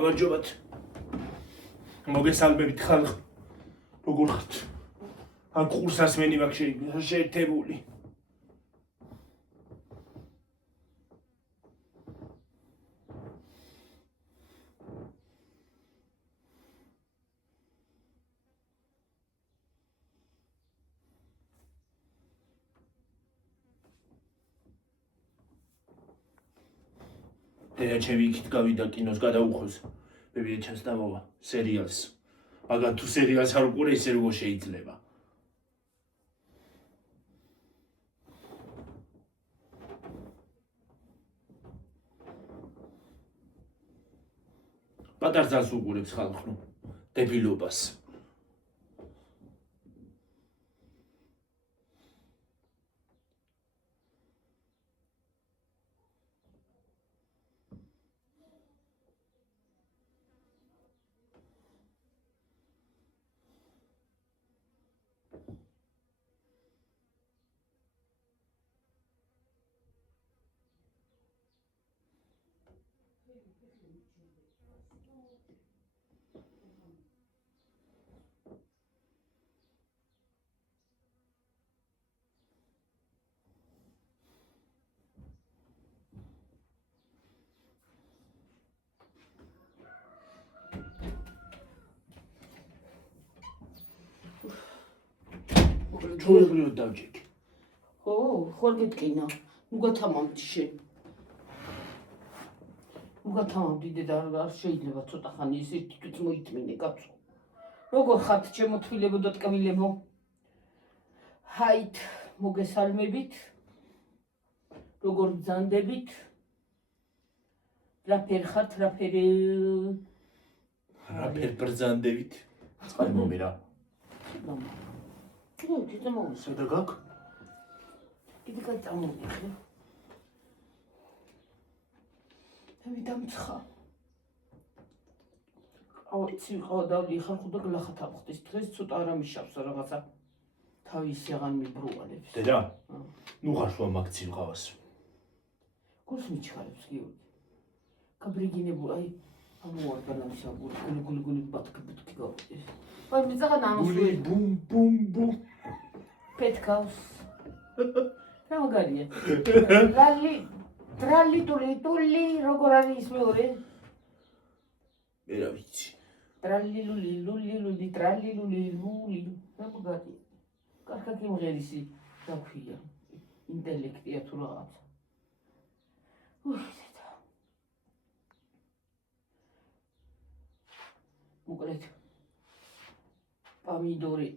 გამარჯობათ. მოგესალმებით ხალხ. როგორ ხართ? ამ ყურსას მენი მაქვს შეერთებული. ჩემი იქით გავიდა კინოს გადაუხოს. მე ჩემს დამოვა სერიალს. მაგრამ თუ სერიალს არ უყურე, ისე როგორ შეიძლება? პატარძალს უყურებს ხალხო, დებილობას. ჩვეულებრივად დავჭიქი. ხო, ხوار გეტკინა. უგათამამდი შენ. უგათამამდი დედა, არ შეიძლება ცოტა ხანი ისე თვითონ მოითმინე კაცო. როგორ ხართ ჩემო თვილებო და ტკბილებო? ჰაით, მოგესალმებით. როგორ ბრძანდებით? რაფერ ხართ, რაფერ ბრძანდებით? წყალი მომირა. კიდე მომს. სადა გაქვს? კიდე გადამოვიხე. მე დამცხა. ავიცი ყავა დავიხარ ხო და გლახა თავხდის. დღეს ცოტა არ ამიშავს რაღაცა. თავისი აღარ მიბრუყალებს. დედა? ნუ ხარშვა მაგცი ყავას. გულს მიჩხარებს გიორგი. გაბრიგინებულ აი ამოარგანავსა გული ბატკბუტკი გავიდეს. ვაი მიწაღან ამოსული. ბუმ ბუმ ბუმ. პეთკავს. რა მაგარია. ტრალი ტული როგორ არის მეორე? მე რა ვიცი. ტრალი ლული ტრალი ლული. რა მაგარია. კარგად იმღერისი დაქვია. ინტელექტია თუ რაღაცა. მოკლედ პამიდორი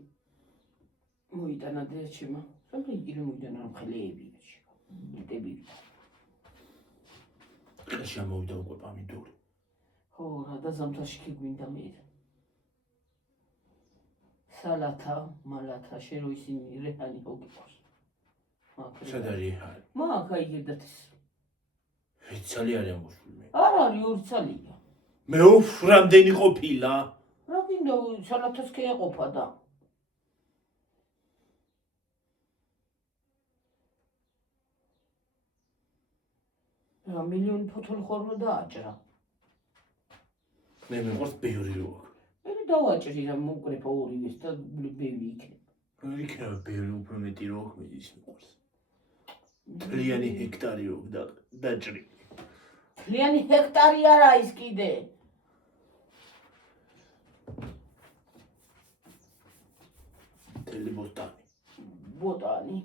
მოიტანა დეჩიმა. სამფრინკილი მოიტანა რომ ხელეები იტები. ყაში ამოვიდა უკვე პამიდორი. ხო, რა და ზამთარში კი გვინდა მე. სალათა, მალათა, შენ რო ისინი რეჰანი მოგიყვარს. სად არის რეჰანი? მაგ აი გედათის. ერთი ცალი არის ამოსული მე. არ არის ორი ცალია. მე უფ რამდენი ყოფილა? რა გინდა სალათას კი ეყოფა და რა მილიონი ფოთოლი ხორმა დააჭრა. მე მეყურს ბევრი რო აქვს. მე დავაჭრი რა მოკრეფა ორივეს და ბევრი იქნება. ვერ იქნება ბევრი უფრო მეტი რო აქვს მე ის მეყურს. მთლიანი ჰექტარი რო დაჭრი. მთლიანი ჰექტარი არა ის კიდე. მთელი ბოსტანი. ბოტანი.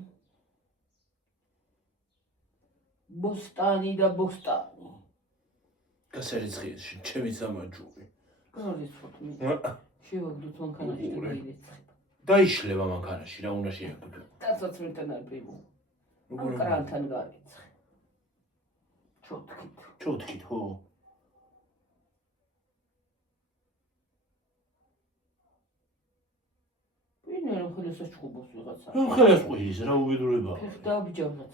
ბოსტანი და ბოსტანი. გასერიცხიეს ჩემი სამაჯური. გარიცოთ მე. შევაგდოთ მანქანაში და გაილეცხება. დაიშლება მანქანაში რა უნდა შეაგდო. დაცვაც მერთან არ პივო. ამ კრანთან გაიცხე. ჩოთქით ხო. ვინმე რომ ხელისას ჩხუბობს ვიღაცა. ხელას ყვის რა უბედურება. დააბიჯავდა.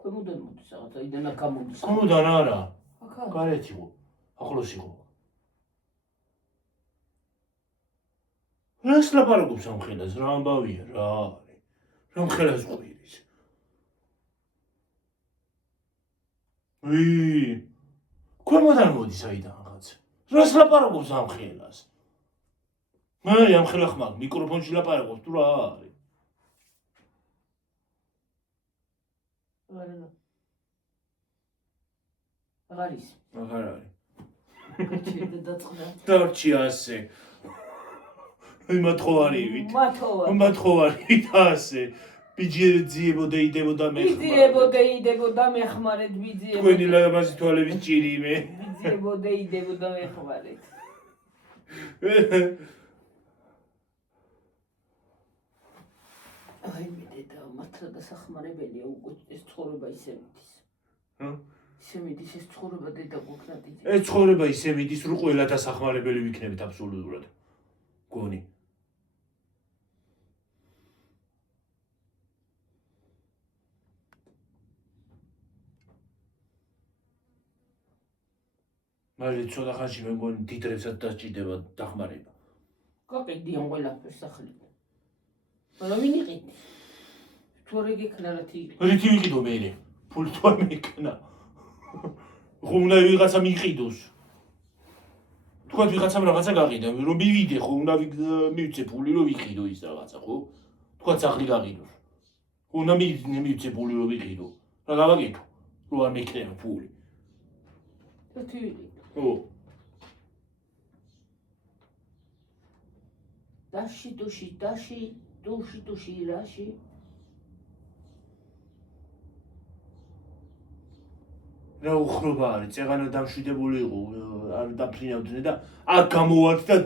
ქვემოდან მოდის რაღაცა, იდან აქ გამოდის. ქვემოდან არა. აქა. გარეთ იყო. ახლოს იყო. რას ლაპარაკობს ამ ხელას? რა ამბავია რა არის? რა ხელას ყვის? ქვემოდან მოდის აიდან რაღაც. რას ლაპარაკობს ამ ხელას? მე ამ ხელა ხმარ მიკროფონში ლაპარაკობს თუ რა არის? აღარ ის. აღარ არის. გაჩერდა დაწყდა. დარჩი ასე. მათხოვარივით. მათხოვარი. მათხოვარივით ასე. ბიძიებოდა იდებოდა მე. იდებოდა მეხმარეთ ბიძიებოდა. თქვენი ლამაზი თვალების ჭირი მე. იდებოდა მეხმარეთ. აი მე დედა მართლა დასახმარებელია უკვე ეს ცხოვრება ისე მიდის. ისე მიდის ეს ცხოვრება დედა გოგნადი. ეს ცხოვრება ისე მიდის რომ ყველა დასახმარებელი ვიქნებით აბსოლუტურად. გონი. მაგრამ ცოტა ხანში მე მგონი დიდრებსაც დასჭირდება დახმარება. გაკიდიან ყველაფერს სახლიდან. მაგრამ ვინ იყიდი? თუ არ ეგექნა რა თი? რითი ვიყიდო მე? ფული თუ არ მექნა. ხომ უნდა ვიღაცა მიყიდოს. თქვა ვიღაცამ რაღაცა გაყიდა, რომ მივიდე ხო უნდა მივცე ფული რომ ვიყიდო ის რაღაცა ხო? თქვა სახლი გაყიდოს. ხო უნდა მივცე ფული რომ ვიყიდო. რა გავაკეთო? რო არ მექნება ფული. რა თი ვიყიდო? ხო. Dashi, dushi, rashi. რა უხრობა არის, წეღანა დამშვიდებული იყო, არ დაფრინავდნენ და აქ გამოვართ და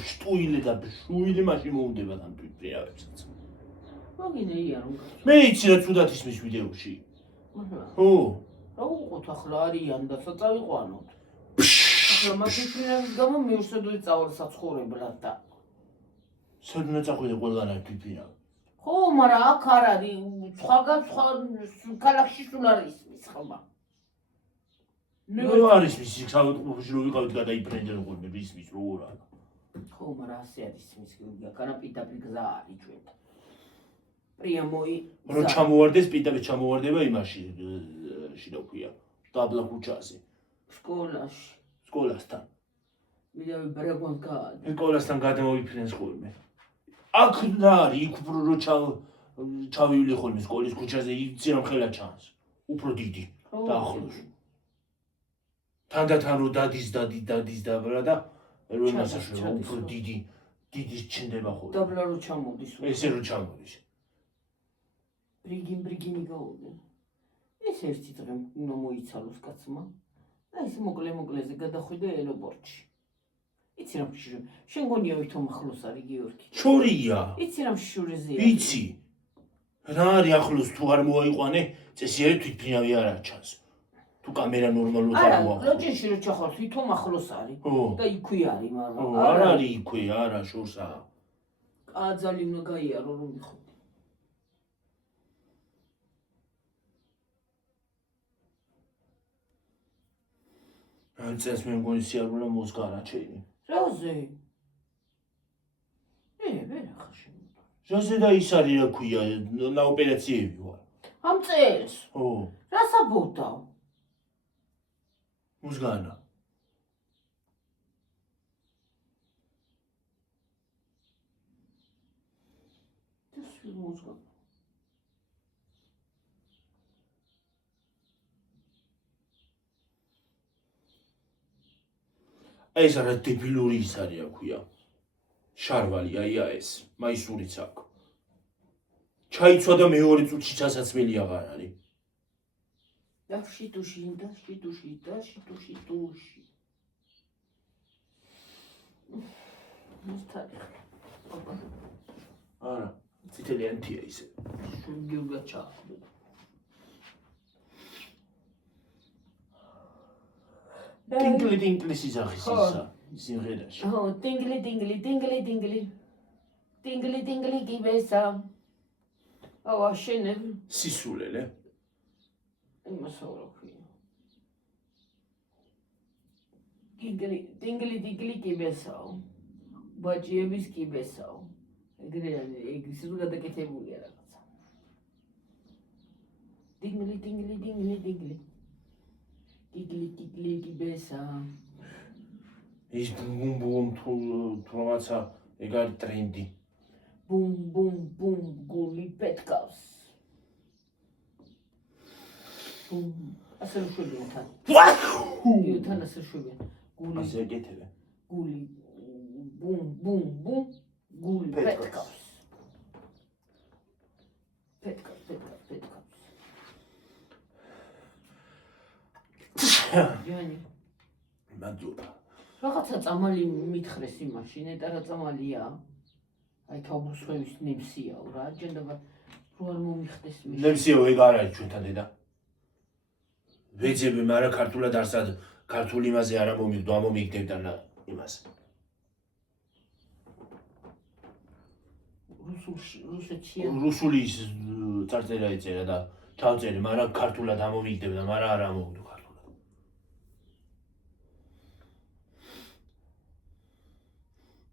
შტუილე და შუილე მაშინ მოუნდება ამ თვითფრინავებსაც. მაგინეია რომ მე იცი რა ცუდად ისმის ვიდეოში. ხო. რა უყოთ ახლა არიან და საწავიყვანოთ. ახლა მაშინ ფრინავის გამო მივსედო წავალ საცხოვრებლად და სად უნდა წახვიდე ყველგან თვითფრინავ. ხო, მაგრამ აქ არ არის, სხვა ქალაქში სულ არ ისმის ხმა. ნუ არის ის საავადმყოფოში რომ ვიყავით გადაიფრენდნენ ხოლმე ისმის როგორ არა. ხო, მაგრამ ასე არის ისმის გიგა, კანა პიტაპი გზა არის ჩვენთან. პრიამოი რომ ჩამოვარდეს პიტაპი ჩამოვარდება იმაში შიდა ქვია, დაბლა ქუჩაზე. სკოლაში. სკოლასთან. ვიდრე ბრაგონს გაადა. სკოლასთან გადმოვიფრენს ხოლმე. აქ რა არის, იქ უფრო რო ჩავივლი ხოლმე სკოლის ქუჩაზე, იცი რომ ხელა ჩანს. უფრო დიდი. დაახლოს. თანდათან რო დადის და და რო იმასაშო უფრო დიდი ჩნდება ხოლმე. დაბლა რო ჩამოდის. ესე რო ჩამოდის. ბრიგინი გაუდნენ. ეს ერთი დღე უნდა მოიცალოს კაცმა. და ის მოკლეზე გადახვიდა ელობორტში. იცი რა შენ გონია ვითომ ახლოს არის გიორგი? შორია. იცი რა შურეზეა? იცი. რა არის ახლოს თუ არ მოაიყვანე, წესიერი თვითფრინავი არ არჩანს. თუ კამერა ნორმალურად არ მოაქვს. არა, ლოჯინში რო ჩახარ ვითომ ახლოს არის. და იქვე არის, მაგრამ არ არის იქვე, არა შორსაა. კაძალი უნდა გაიარო რომ მიხო. ან წეს მე მგონი სიარულა მოსგარა ჩემი. რაზე? ვერა ხაშენ. რაზე და ის არის რა ქვია, და ოპერაციები ვარ. ამ წელს? ხო. რა საბოდავ? მოსგანა. ეს მოსგანა. ეს რა დებილური ის არის რა ქვია. შარვალი აია ეს, მაისურიც აქვს. ჩაიცვა და მეორე წუთში ჩასაცმელი აღარ არის. Dashi, dushi. არა, წითელი ანთია ისე. გიურგა ჩაახდო. ტინგლი სიზახის ისა, სიმღერაში. ხო, ტინგლი გიბესა. აუ, შენე სისულელე. იმასაურო ქვია. ტინგლი გიბესაო. ბაჭიების გიბესაო. ეგრე ის რო გადაკეთებულია რაღაცა. ტინგლი. კიკლი კიბესა. ის ბუმ თუ რაღაცა ეგ არის ტრენდი. ბუმ გული პეტკავს. ბუმ ასე შვებიან თან. თან ასე შვებიან. გული ასე ეკეთებენ. გული ბუმ გული პეტკავს. პეტკავს. ჯანი მადლობა. რაღაცა წამალი მითხრეს იმაში, ნეტა რა წამალია? აი თავბრუსხევის ნემსიაო რა, ჯენდობა რო არ მომიხდეს მე. ნემსიაო ეგ არ არის ჩვენთან დედა. ვეძები, მაგრამ ქართულად არსად ქართული იმაზე არ მომიგდო, ამომიგდებდა იმას. რუსეთშია. რუსული ის წარწერა ეწერა და თავწერი, მაგრამ ქართულად ამომიგდებდა, მაგრამ არ ამოვიდო ქართულად.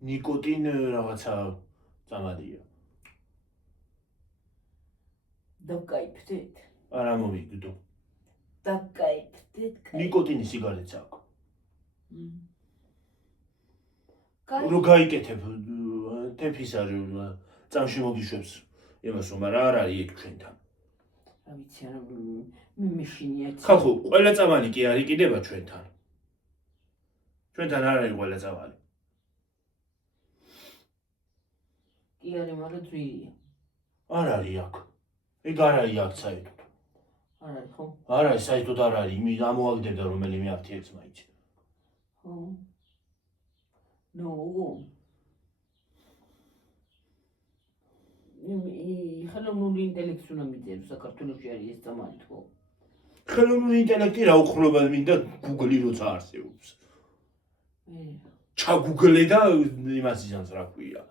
ნიკოტინ რაღაცა წამალია. დაკაიფდეთ. არ ამომიგდო. დაკაიფდეთ. ნიკოტინი სიგარეტს აქვს. კაი. რო გაიკეთებ თეფის არის წამში მოგიშვებს იმას რომ არ არის ეგ ჩვენთან. რა ვიცი არა მე მეშინია. ხალხო, ყველა წამალი კი არ იყიდება ჩვენთან. ჩვენთან არ არის ყველა წამალი. კი არის, მაგრამ ძვირია. არ არის აქ. ეგ არ არის აქ საერთოდ. არ არის ხო? არ არის საერთოდ არ არის. იმი ამოაგდებდა რომელიმე აფთიაქს მაინც. ხო. ნო. ხელოვნური ინტელექტი უნდა მიწეროს საქართველოში არის ეს წამალი თქო. ხელოვნური ინტელექტი რა უხრობა მინდა Google-ი როცა არსებობს. ჩაგუგლე და იმას იზამს რა ქვია.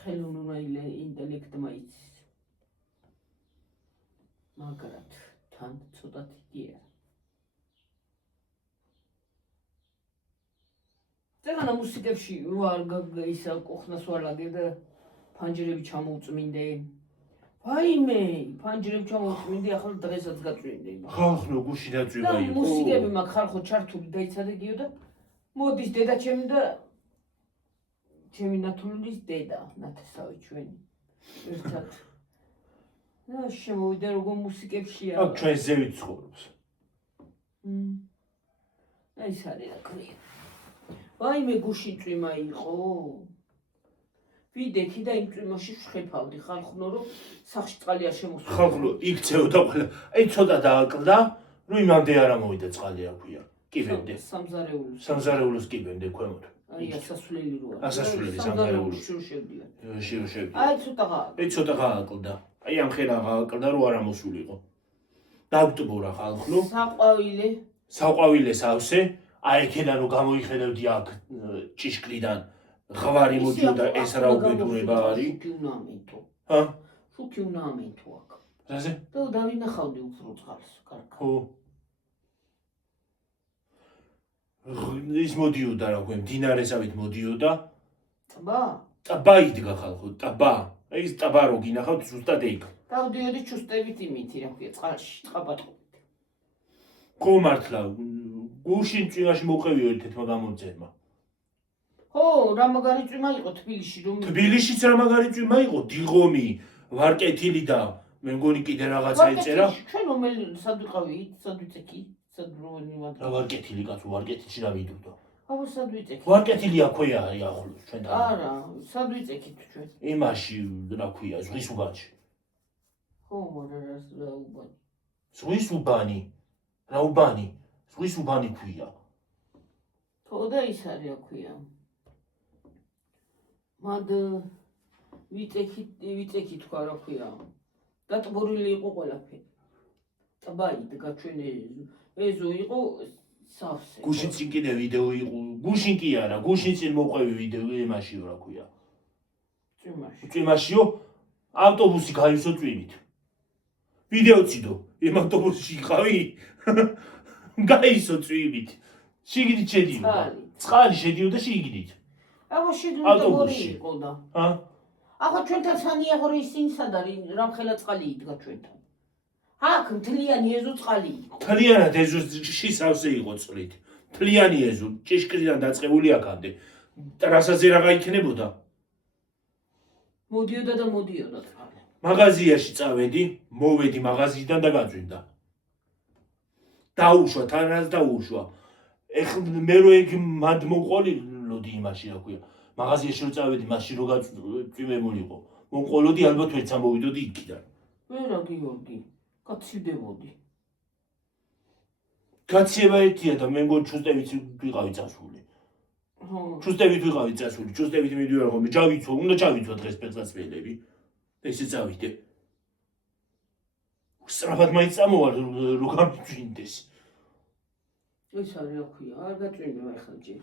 ხელოვნური ინტელექტმა იცის. მაგრამ თან ცოტათი კი არა. წეგანა მუსიკებში ვარ ისა კოხნას ვარ ლაგებ და ფანჯრები ჩამოუწმინდე. ვაიმე, ფანჯრები ჩამოუწმინდე, ახლა დღესაც გაწვინდე. ხალხო გუში დაწვივა იყო. მუსიკები მაგ ხალხო ჩართული დაიცადე გიო და მოდის დედა ჩემი და ჩემი ნათულის დედა, ნათესავი ჩვენი. ერთად. და შემოვიდა როგორ მუსიკებშია. აქ ჩვენ ზევით ცხოვრობს. აი ეს არის რა ქვია. ვაიმე გუში წვიმა იყო. ვიდექი და იმ წვიმაში შეხებავდი ხალხო რომ სახში წყალი არ შემოსულა. ხალხო იქცეოდა ყველა. აი ცოტა დააკლდა, რომ იმამდე არ ამოვიდა წყალი რა ქვია. კიბენდე. სამზარეულოს კიბენდე ქვემოთ. აი ასასვლელი როა. ასასვლელი სამზარეულოს. შევშევდია. შევშევდია. აი ცოტა გააკლდა. აი ცოტა გააკლდა. აი ამ ხელა გააკლდა რომ არ ამოსულიყო. დაგვტბორა ხალხო. საყვავილეს ავსე. აი ქედან რომ გამოიხედავდი აქ ჭიშკრიდან ღვარი მოდიოდა ეს რა უბედურება არის. ჰა? შუქი უნდა ამენთო აქ. რაზე? და დავინახავდი უფრო წყალს, კარგად. ხო. ის მოდიოდა რა ქვია, მდინარესავით მოდიოდა. ტბა? ტბა იდგა ხალხო, ტბა. აი ეს ტბა რო გინახავთ ზუსტად ეგ. დავდიოდი ჩუსტებით იმითი რა ქვია, წყალში, წყაბატყობით. ხო მართლა, გუშინ წვიმაში მოყევიო ერთ-ერთმა გამოძერმა. ხო, რა მაგარი წვიმა იყო თბილისში რომ თბილისშიც რა მაგარი წვიმა იყო, დიღომი, ვარკეთილი და მე მგონი კიდე რაღაცა ეწერა. ჩვენ რომელი სად ვიყავით, სად ვიცექი, სად რომელი რა ვარკეთილი კაცო, ვარკეთილში რა ვიდურდო. აბა სად ვიცექი? ვარკეთილი აქვეა არის ახლოს ჩვენთან. არა, სად ვიცექით ჩვენ? იმაში რა ქვია, ზღვის უბანში. ხო, მაგრამ რა უბანი? ზღვის უბანი. რა უბანი? ზღვის უბანი ქვია. ხო და ის არის რა ქვია. მად ვიცექი თქვა რა ქვია. დატბორილი იყო ყველაფერი. ტბა იდგა ჩვენ ეზო იყო სავსე. გუშინ წინ კიდე ვიდეო იყო. გუშინ კი არა, გუშინ წინ მოყვევი ვიდეო იმაშიო რა ქვია. წვიმაშიო ავტობუსი გაივსო წვიმით. ვიდეო ციდო, იმ ავტობუსში იყავი. გაისო წვიმით. შიგნით შედიოდა. წყალი შედიოდა შიგნით. აბა შიგნით ბორი იყო და. ჰა? ახლა ჩვენთან სანიაღორი ისინი სად არის? რამხელა წყალი იდგა ჩვენთან. აქ მთლიანი ეზო წყალი იყო. მთლიანად ეზოში სავსე იყო წყლით. მთლიანი ეზო ჭიშკრიდან დაწყებული აქამდე. ტრასაზე რაღა იქნებოდა. მოდიოდა და მოდიოდა წყალი. მაღაზიაში წავედი, მოვედი მაღაზიიდან და გაძვინდა. დაუშვა, თანაც დაუშვა. ეხლა მე რო ეგ მანდ მომყოლილოდი იმაში, რა ქვია. მაღაზიაში რო წავედი, მაშინ რო გაწვიმებულიყო. მომყოლოდი, ალბათ ვერც ამოვიდოდი იქიდან. მე რა გიორგი, გაცივდებოდი. გაცევა ერთია და მე მგონი ჩუსტევით ვიყავი წასული. ჩუსტევით ვიყავი წასული, ჩუსტევით მიდივარ ხოლმე, ჩავიცვა, უნდა ჩავიცვა დღეს პეცასველები. და ისე წავიდე. სწრაფად მაინც წამოვარ, რო გამიჩვინდეს. ეს არის რა ქვია, არ გაწვინება ახლა ჯერ.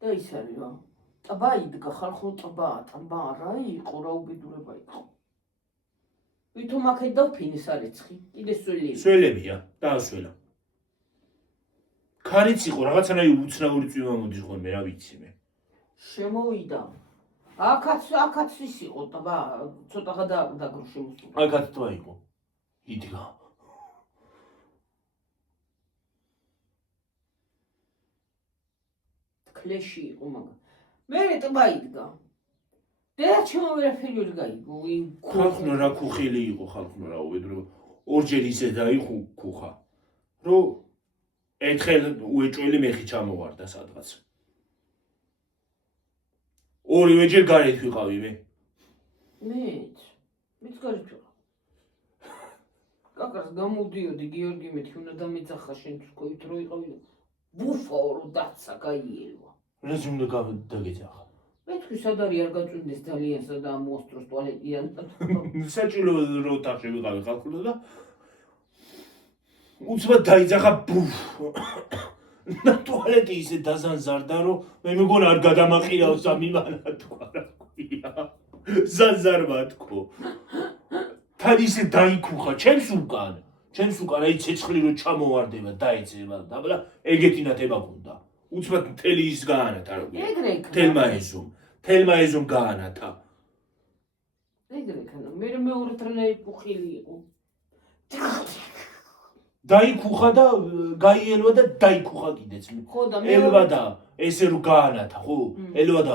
და ის არის რა. ტბა იდგა, ხალხო ტბა რა იყო, რა უბედურება იყო. ვითომ აქეთ დავფინეს არეცხი, კიდე სველი. სველებია, დაასველა. ქარიც იყო, რაღაცანაირი უცნაური წვიმა მოდის ხოლმე, რა ვიცი მე. შემოვიდა. აქაც ის იყო ტბა, ცოტა დაგრო შემოსულა. აქაც ტბა იყო. იდგა. კლეში იყო მაგა. მე ტბა იდგა. და ჩემო ვერაფერი ვერ გაიგო. ხალხო რა ქუხილი იყო, ხალხო რა უბედურება. ორჯერ ისე დაიხუ ქუხა. რომ ერთხელ უეჭველი მეხი ჩამოვარდა სადღაც. ორივეჯერ გარეთ ვიყავი მე. მეც გარეთ ვიყავ. კაკას გამოდიოდი გიორგი მეთქი უნდა დამეძახა შენ თქოით რო იყავი. ბუფაო რო დაცა გაიელვა. რას უნდა დაგეძახა? მეთქი სად არის არ გაწვინდეს ძალიან სადა მოსტროს ტუალეტიან. საჭირო რო ოთახში ვიყავი ხალხო და უცბად დაიძახა ბუფ. და ტუალეტი ისე დაზანზარდა რომ მე მეგონა არ გადამაყირავს ამიმანა თქვა რა ქვია. ზანზარმა თქო. თან ისე დაიქუხა ჩემს უკან აი ცეცხლი რო ჩამოვარდება დაეცემა და აბა ეგეთი ნათება ქონდა. უცბად მთელი ის გაანათა რა ქვია. ეგრე იქნა. თელმა ეზომ გაანათა. ეგრე იქნა. მე მეორე ტრენერი პუხილი იყო. დაიქუხა და გაიელვა და დაიქუხა კიდეც. ხო და ელვა და ესე რო გაანათა, ხო? ელვა და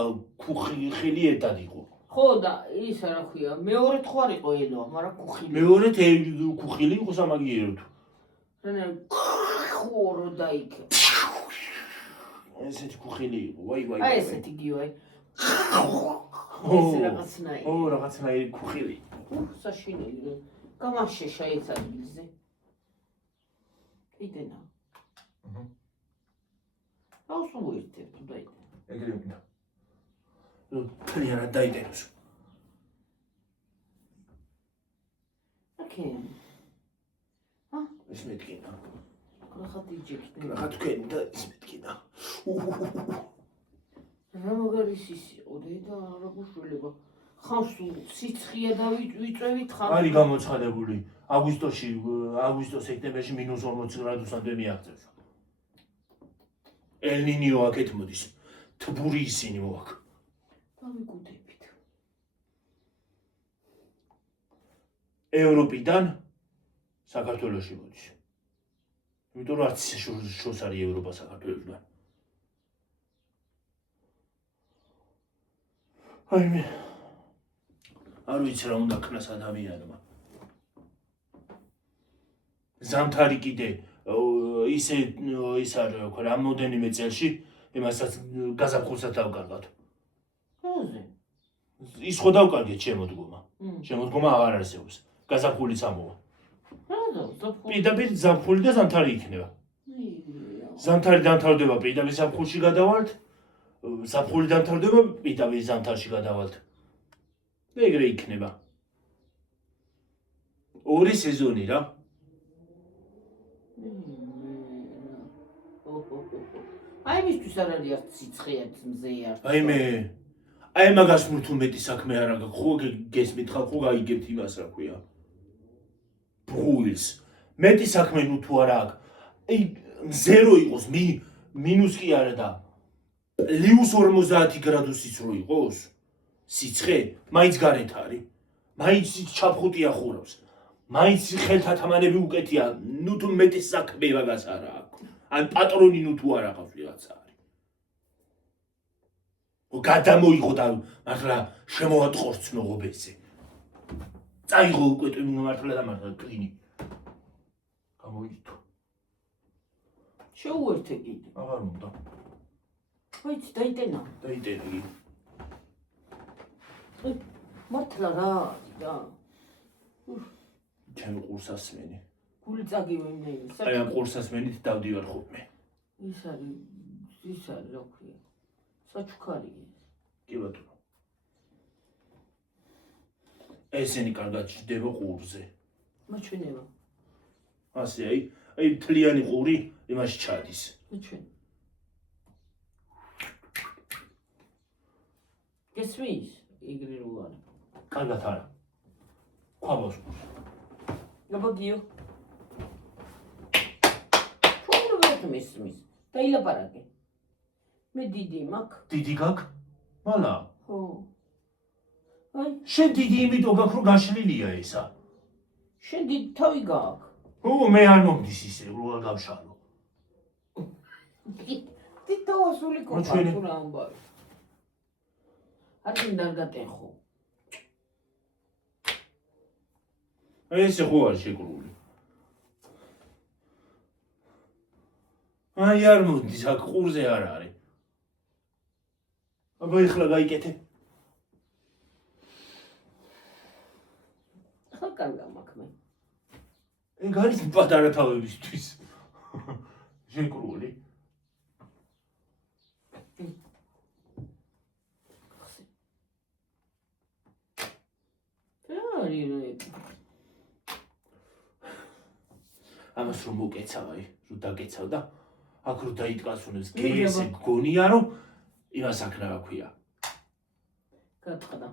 ხილი ერთად იყო. ხო და ის რა ქვია, მეორე თუ არ იყო ელვა, მაგრამ ქუხილი. მეორე ქუხილი იყო სამაგიეროდ. რანე ხორო დაიქე. ესეთი ქუხილი იყო, ვაი. აი ესეთი გიო აი. ეს რაღაცნაირი. ო, რაღაცნაირი ქუხილი. საშინელი. გამაშეშა ეს ადგილზე. იდენა. აუ მოიწევ თუ დაიდე. ეგრე უნდა. თლიანად დაიდენოს. ოკეი. ეს მეთქინა. ახლა დიჯექი. რა თქვენ და ის მეთქინა. რა მაგარისის იყო და რა გუშველება. ხავს სიცხია და ვიწევით ხარ. არის გამოცხადებული. აგვისტოს სექტემბერში -40 გრადუსამდე მიაღწევს. ელნინიო აქეთ მოდის. თბური ისინი მოაქვს. დავიგუდებით. ევროპიდან საქართველოში მოდის. იმიტომ რომ არც შორს არის ევროპა საქართველოსთან. აი მე არ ვიცი რა უნდა ქნას ადამიანმა. ზამთარი კიდე ის არის რა ქვია რამოდენიმე წელში იმასაც გაზაფხულსაც დავკარგავთ. როზე? ის ხო დავკარგეთ შემოდგომა. შემოდგომა აღარ არსებობს. გაზაფხულიც ამოვა. პირდაპირ ზაფხული და ზამთარი იქნება. ზამთარი დამთავრდება პირდაპირ ზაფხულში გადავალთ. ზაფხული დამთავრდება პირდაპირ ზამთარში გადავალთ. ეგრე იქნება. ორი სეზონი რა. აი მისთვის არ არის არც სიცხეაც მზე არ. აი მაგას თუ მეტი საქმე არ აქვს, ხო გესმით ხალხო გაიგებთ იმას რა ქვია. ბრუილს. მეტი საქმე თუ არ აქვს. აი მზე რო იყოს, მინუს კი არა და -40 გრადუსიც რო იყოს. სიცხე, მაინც გარეთ არის. მაინც ჩაფხუტი ახურავს. მაინც ხელთათამანები უკეთია, ნუ თუ მეტი საქმე მაგას არა აქვს. ან პატრონი ნუ თუ არ აქვს ვიღაცა არის. გადამოიღო და მართლა შემოატყორცნო ღობეზე. წაიღო უკვე მართლა და მართლა კლინი. გამოიწო. შეუერთე კიდე. აღარ უნდა. ვიცი, დაიტენა. დაიტენე. მართლა რა და ჩემი ყურსასმენი. გული წაგივე მე. აი ამ ყურსასმენით დავდივარ ხოლმე. ის არის რა ქვია. საჩუქარია. კი ბატონო. ესენი კარგად ჩდება ყურზე. მაჩვენება. ასე აი მთლიანი ყური იმაში ჩადის. მაჩვენ. გესმის? იგრი რო არა. კარგად არა. ქვაბოს. გაბაგიო. თუნდ ვერ მისმის. დაილაპარაკე. მე დიდი მაქვს. დიდი გაკ? მალა. ხო. აი, შენ დიდი იმიტომ გაქვს რომ გაშლილია ესა. შენ დიდი თავი გაქვს. მე არ მომდის ისე რო არ გავშალო. თითოეული მაჩვენე. კოპა რა ამბავი. არ გინდა არ გატეხო. ესე ხო არ შეკრული. აი არ მომდის აქ ყურზე არ არის. აბა ეხლა გაიკეთე. ახლა კარგა მაქვს მე. ეგ არის პატარა თავებისთვის. შეკრული. ამას რომ მოკეცავ აი, რომ დაგეცავ და აქ რომ დაიტკაცუნებს გესე გონია რომ იმას აქ რა ქვია.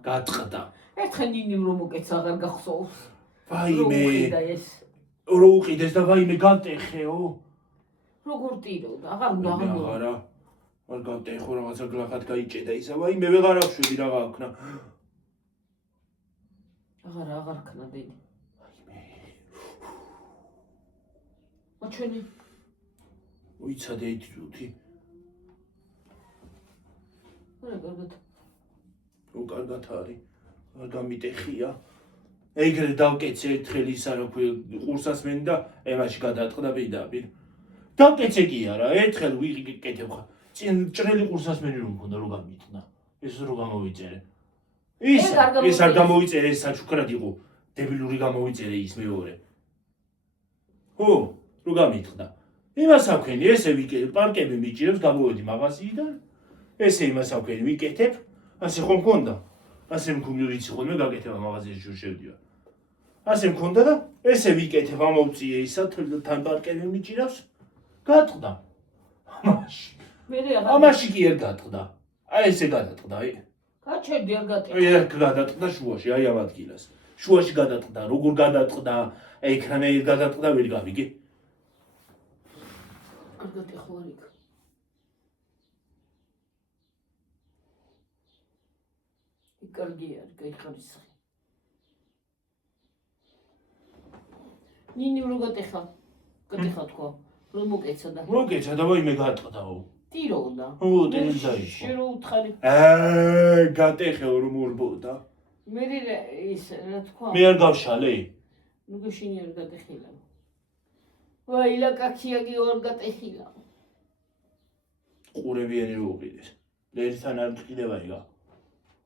გაწყდა. ერთხელ ნინიმ რომ მოკეცა აღარ გახსოვს. ვაიმე. უყიდა ეს. რო უყიდეს და ვაიმე გატეხეო. როგორ ტიროდა? აღარ უნდა არა. არ გატეხო რაღაცა გლახად გაიჭედა ისა ვაიმე ვეღარ აღვშვები რა გააქვნა. აღარ ქნა დიდი. მაჩვენი. უიცადე ითრუთი. არა კარგად. კარგად არის. არ გამიტეხია. ეგრე დავკეცე ერთხელ ისა რა ქვია ყურსასმენი და ემაში გადაატყდა პირდაპირ. დავკეცე კი არა, ერთხელ ვიკეთებ ხა. წინ ჭრელი ყურსასმენი რომ მქონდა რო გამიტნა. ეს რო გამოვიწერე. ის არ გამოვიწერე, ეს საჩუქრად იყო. დებილური გამოვიწერე ის მეორე. ხო, რო გამიტყდა. იმას აქვენი, ესე ვიკეთებ, პარკები მიჭირებს, გამოვედი მაღაზიიდან. ესე იმას აქვენი ვიკეთებ, ასე ხომ მქონდა. ასე მქონდა ვიცი ხოლმე გაკეთება მაღაზიაში რომ შევდივარ. ასე მქონდა და ესე ვიკეთებ, ამოვწიე ისა თან პარკები მიჭირავს. გატყდა. ამაში კი არ გატყდა. აი ესე გადატყდა, აი. გაჩერდი არ გატეხა. აი აქ გადატყდა შუაში, აი ამ ადგილას. შუაში გადატყდა, როგორ გადატყდა, ეკრანე გადატყდა, ვერ გავიგე. არ გატეხო არ იქ. კარგია, გაიხარისხე. ნინიმ რო გატეხა. გატეხა თქო. რომ მოკეცა და. მოკეცა და ვაიმე გატყდაო. ტიროდა. ო, ტირდა ის. შენ რო უთხარი. გატეხეო რომ ორბოდა. მე ის რა თქვა? მე არ გავშალე. ნუ გაშინი არ გატეხილა. ვაი ლაკაქიაგი ორ გატეხილა. ყურებიანი რო უყიდეს. ლერთან არ ტყიდება იგა.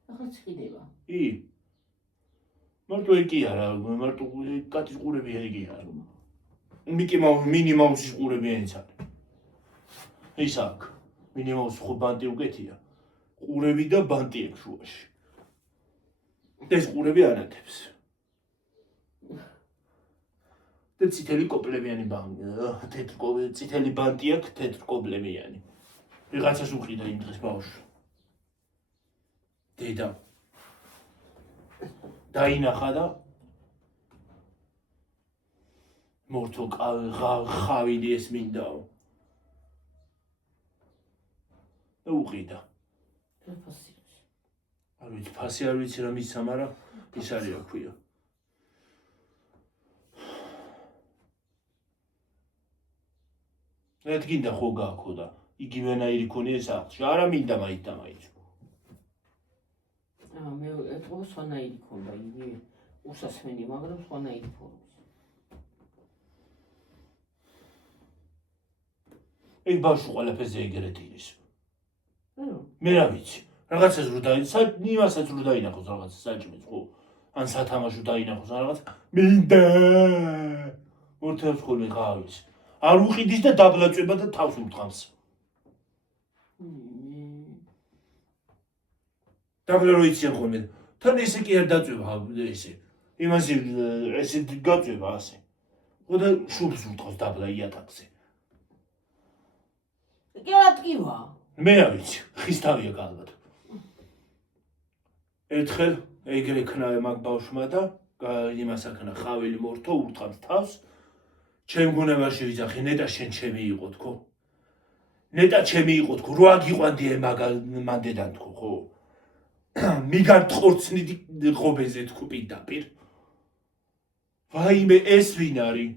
ახლა წყიდება. მარტო ეკი არა, მარტო კატის ყურებიანი კი არა. მინი მაუსის ყურებიანიც არის. ის აქ. მინი მაუსი ხო ბანტი უკეთია. ყურები და ბანტი აქვს შუაში. ეს ყურები ანათებს. და წითელი კოპლებიანი წითელი ბანტი აქვს, თეთრ კოპლებიანი. ვიღაცას უყიდა იმ დღეს ბავშვი. დედა დაინახა და მორთო ხავილი ეს მინდაო. და უყიდა. არ ვიცი, ფასი არ ვიცი რა მისცა, მაგრამ ის არის რა ქვია. რა თქინდა ხო გააქო და იგივენაირი ქონია სახლში არა მინდა მაინც და მაინც მე ეთქო სვანაირი ქონდა იგივე უსასმენი მაგრამ სვანაირი ფორმის ეგ ბავშვი ყველაფერზე ეგრეთ ის მე რა ვიცი რაღაცას რო დაინახოს იმასაც რო დაინახოს რაღაც საჭმელს ხო ან სათამაშო დაინახოს რაღაც მინდა ორთებს ხოლმე ყავის არ უყიდის და დაბლაწვება და თავს ურტყამს დაბლა რო იციან ხოლმე თან ესე კი არ დაწვება ესე იმაზე ესე გაწვება ასე ხო და შუბს ურტყავს დაბლა იატაკზე კი რა ტკივა მე რა ვიცი ხის თავია ალბათ ერთხელ ეგრე ქნა მაგ ბავშვმა და იმას აქნა ხაველი მორთო ურტყამს თავს ჩემ გონებაში ვიძახი ნეტა შენ ჩემი იყო თქო ნეტა ჩემი იყო თქო რო აგიყვანდი მანდედან თქო ხო მიგარტყორცნიდი ღობეზე თქო პირდაპირ ვაიმე ეს ვინ არის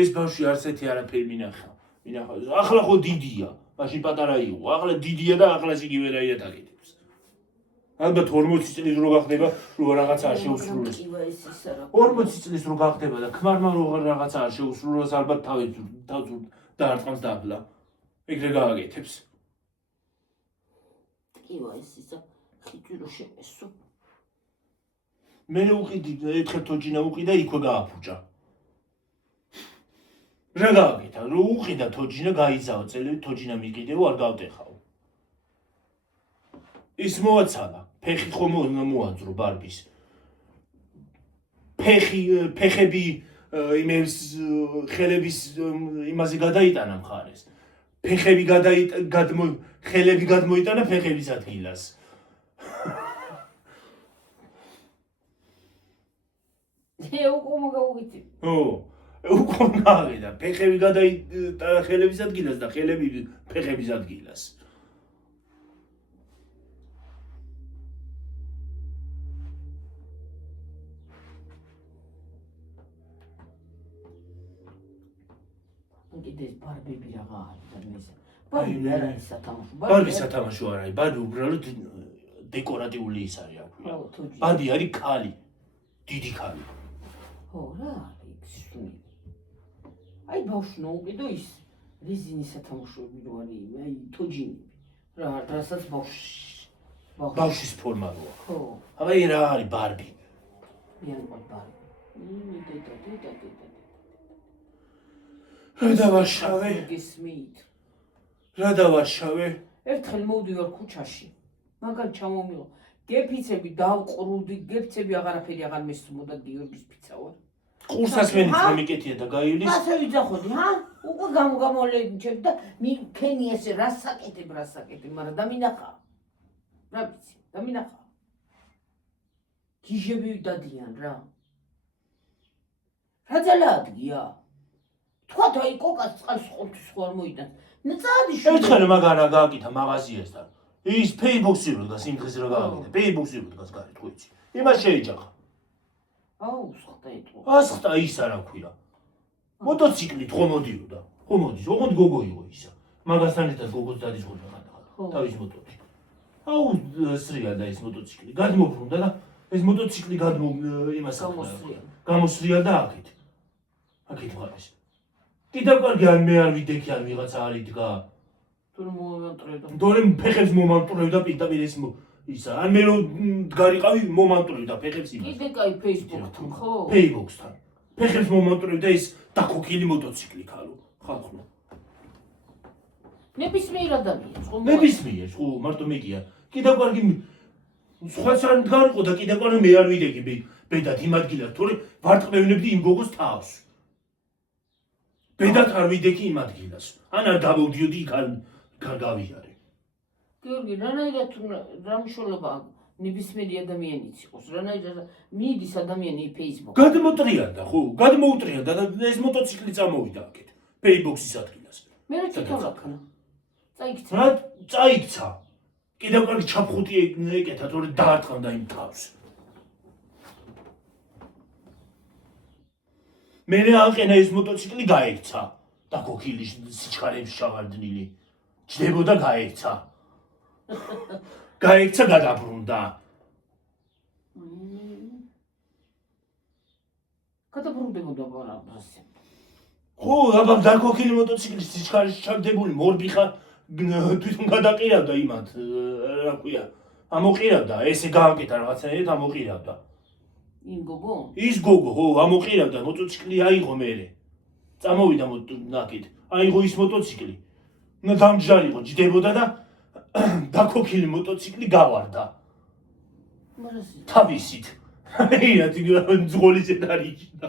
ეს ბავშვი არსეთი არაფერი მინახა ახლა ხო დიდია მაშინ პატარა იყო ახლა დიდია და ახლა იგივენაირად აკეთებს ალბათ 40 წლის რო გახდება რო რაღაცაა შეუსრულოს 40 წლის რო გახდება და ქმარმა რო რაღაცაა შეუსრულოს ალბათ თავის დაარტყამს დაბლა ეგრე გააკეთებს ტკივა ეს ისა ხიჭი რო შემესო მე უყიდი ერთხელ თოჯინა უყიდა იქვე გააფუჭა რა გააკეთა რო უყიდა თოჯინა გაიზავა წელები თოჯინა მიყიდეო არ გავტეხაო ის მოაცალა ფეხი ხომ მოაძრო ბარბის ფეხები იმის ხელების იმაზე გადაიტანა მხარეს ფეხები ხელები გადმოიტანა ფეხების ადგილას უკო მოგაუგიცი უკო გავიდა ფეხები გადაიტანა ხელების ადგილას და ხელები ფეხების ადგილას კიდეს ბარბები რაღა არის და მესა ბარბი არ არის სათამაშო ბარბი სათამაშო არ არის ბარბი უბრალოდ დეკორატიული ის არის აქვია ბარბი არის ქალი დიდი ქალი ხო რა არის შუნი აი ბავშვი ნოუყიდო ის რეზინის სათამაშოები რო არის აი თოჯინები რა რასაც ბავშვის ფორმა როა ხო აი რა არის ბარბი მე არ ვარ რა დავარშავე გესმით რა დავარშავე ერთხელ მოვდივარ ქუჩაში მაგან ჩამომიღო გეფიცები დავყრუდი გეფიცები აღარაფერი აღარ მესმოდა გიორგის ფიცა ვარ ყურსას მენიც გამიკეთია და გაივლის ასე ვიძახოდი უკვე გამოლენჩებ და მიქენი ესე რასაკეთებ მაგრამ დამინახა რა ვიცი დამინახა ჯიჟები დადიან რა ძალა ადგია თქვათ აი კოკას წყალს ყოველთვის ხო არ მოიტანს ნწადი ერთხელ მაგარა გააკეთა მაღაზიასთან ის ფეიბოქსი რო დგას იმ დღეს რა გააკეთა ფეიბოქსი რო დგას გარეთ ხო იცი იმას შეიჯახა აუ სხდა ეტყო ასხდა ის არა ქვია მოტოციკლით ხო მოდიოდა ხო მოდის ოღონდ გოგო იყო ისა მაგასთან ერთად გოგოს დადის ხოლმე ხანდახან თავის მოტოციკლით აუ სრია და ეს მოტოციკლი გადმობრუნდა და ეს მოტოციკლი იმას გამოსრია და აქეთ მხარეს კიდევ კარგი არ მე არ ვიდექი არ ვიღაცა არ იდგა თორემ ფეხებს მომამტვრევდა პირდაპირ ეს ისა ან მე რო დგარიყავი მომამტვრევდა ფეხებს იმას კიდე კაი ფეისბუქთან ხო ფეიბოქსთან ფეხებს მომამტვრევდა ეს დაქოქილი მოტოციკლი ხალხო ნებისმიერ ადამიანს ხო ნებისმიერ ხო მარტო მეკია კიდევ კარგი სხვაც არ დგარიყო და კიდევ კარგი მე არ ვიდექი ბედად იმ ადგილას თორე ვარტყმევნებდი იმ გოგოს თავს ბედად არ ვიდექი იმ ადგილას ან არ გამოვდიოდი იქ არ გავიარე გიორგი რანაირად რა მნიშვნელობა ნებისმიერი ადამიანიც იყოს რანაირად მიდის ადამიანი ფეისბუქ გადმოუტრიალდა ხო გადმოუტრიალდა და ეს მოტოციკლი წამოვიდა აქეთ ფეიბოქსის ადგილას მე რა ცოტა წაიქცა რა წაიქცა კიდევ კარგი ჩაფხუტი ეკეთა თორე დაარტყამდა იმ თავს მე აყენა ეს მოტოციკლი გაიქცა დაკოქილი სიჩქარეებში ჩავარდნილი. ჯდებოდა გაექცა. გაექცა გადაბრუნდა. გადაბრუნდებოდა ბარაბასი. ხო, აბა დაკოქილი მოტოციკლის სიჩქარეში ჩაგდებული მორბიხა თვითონ გადაყირავდა იმათ, რა ქვია. ამოყირავდა, ესე გააკეთა რაღაცნაირად ამოყირავდა. იმ გოგო? ის გოგო, ხო, ამოყირავდა, მოტოციკლი აიღო მერე. წამოვიდა ნაკით. აიღო ის მოტოციკლი. დამჯდარიყო, ჯდებოდა და დაკოქილი მოტოციკლი გავარდა. თავისით. აირად ძღოლიზე დარიჭდა.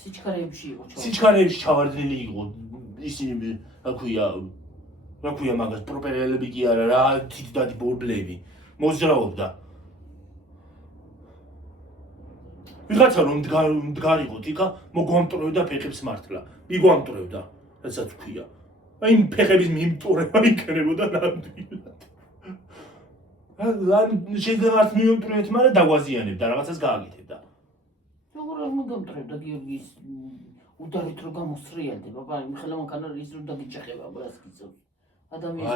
სიჩქარეებში იყო. სიჩქარეებში ჩავარდნილი იყო. ისინი, რა ქვია მაგას, პროპელერები კი არა, რა თითდადი ბორბლები. მოძრაობდა. ვიღაცა რომ მდგარიყოთ იქა, მოგვამტრევდა ფეხებს მართლა. მიგვამტრევდა, რასაც ქვია. აი ფეხების მიმტრევა იქნებოდა ნამდვილად. ან შეიძლება არც მიუმტრევეთ, მაგრამ დაგვაზიანებდა, რაღაცას გააკეთებდა. როგორ არ მოგამტრევდა გიორგის უდარით რო გამოსრიალდება, ბარი მიხელა მანქანა ის რო დაგიჭეხება ბრასკიცო. ადამიანს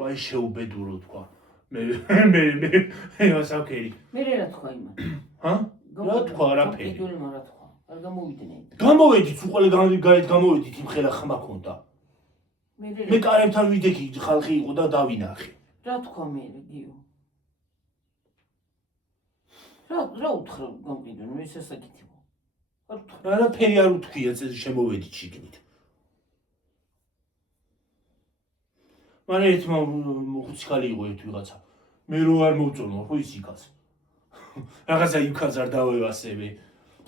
აი შეუბედურო თქვა. მე ასაკერი. მე რა თქვა იმათ? ჰა? რა თქვა არაფერი. კიდული რა თქვა? არ გამოვიდნენ. გამოვედით, უყოლე გარეთ გამოვედით, იმ ხელა ხმა ქონდა. მე კარებთან ვიდექი, ხალხი იყო და დავინახე. რა თქვა მე გიო? რა უთხრა გამყიდო, მე ეს ასაკითი. არაფერი არ უთქვია, შემოვედით შიგნით. მაგრამ ერთმა ხუცქალი იყო ერთ ვიღაცა. მე რო არ მოვწონო, ხო ის იქაც. რაღაცა იქაც არ დავევასებე.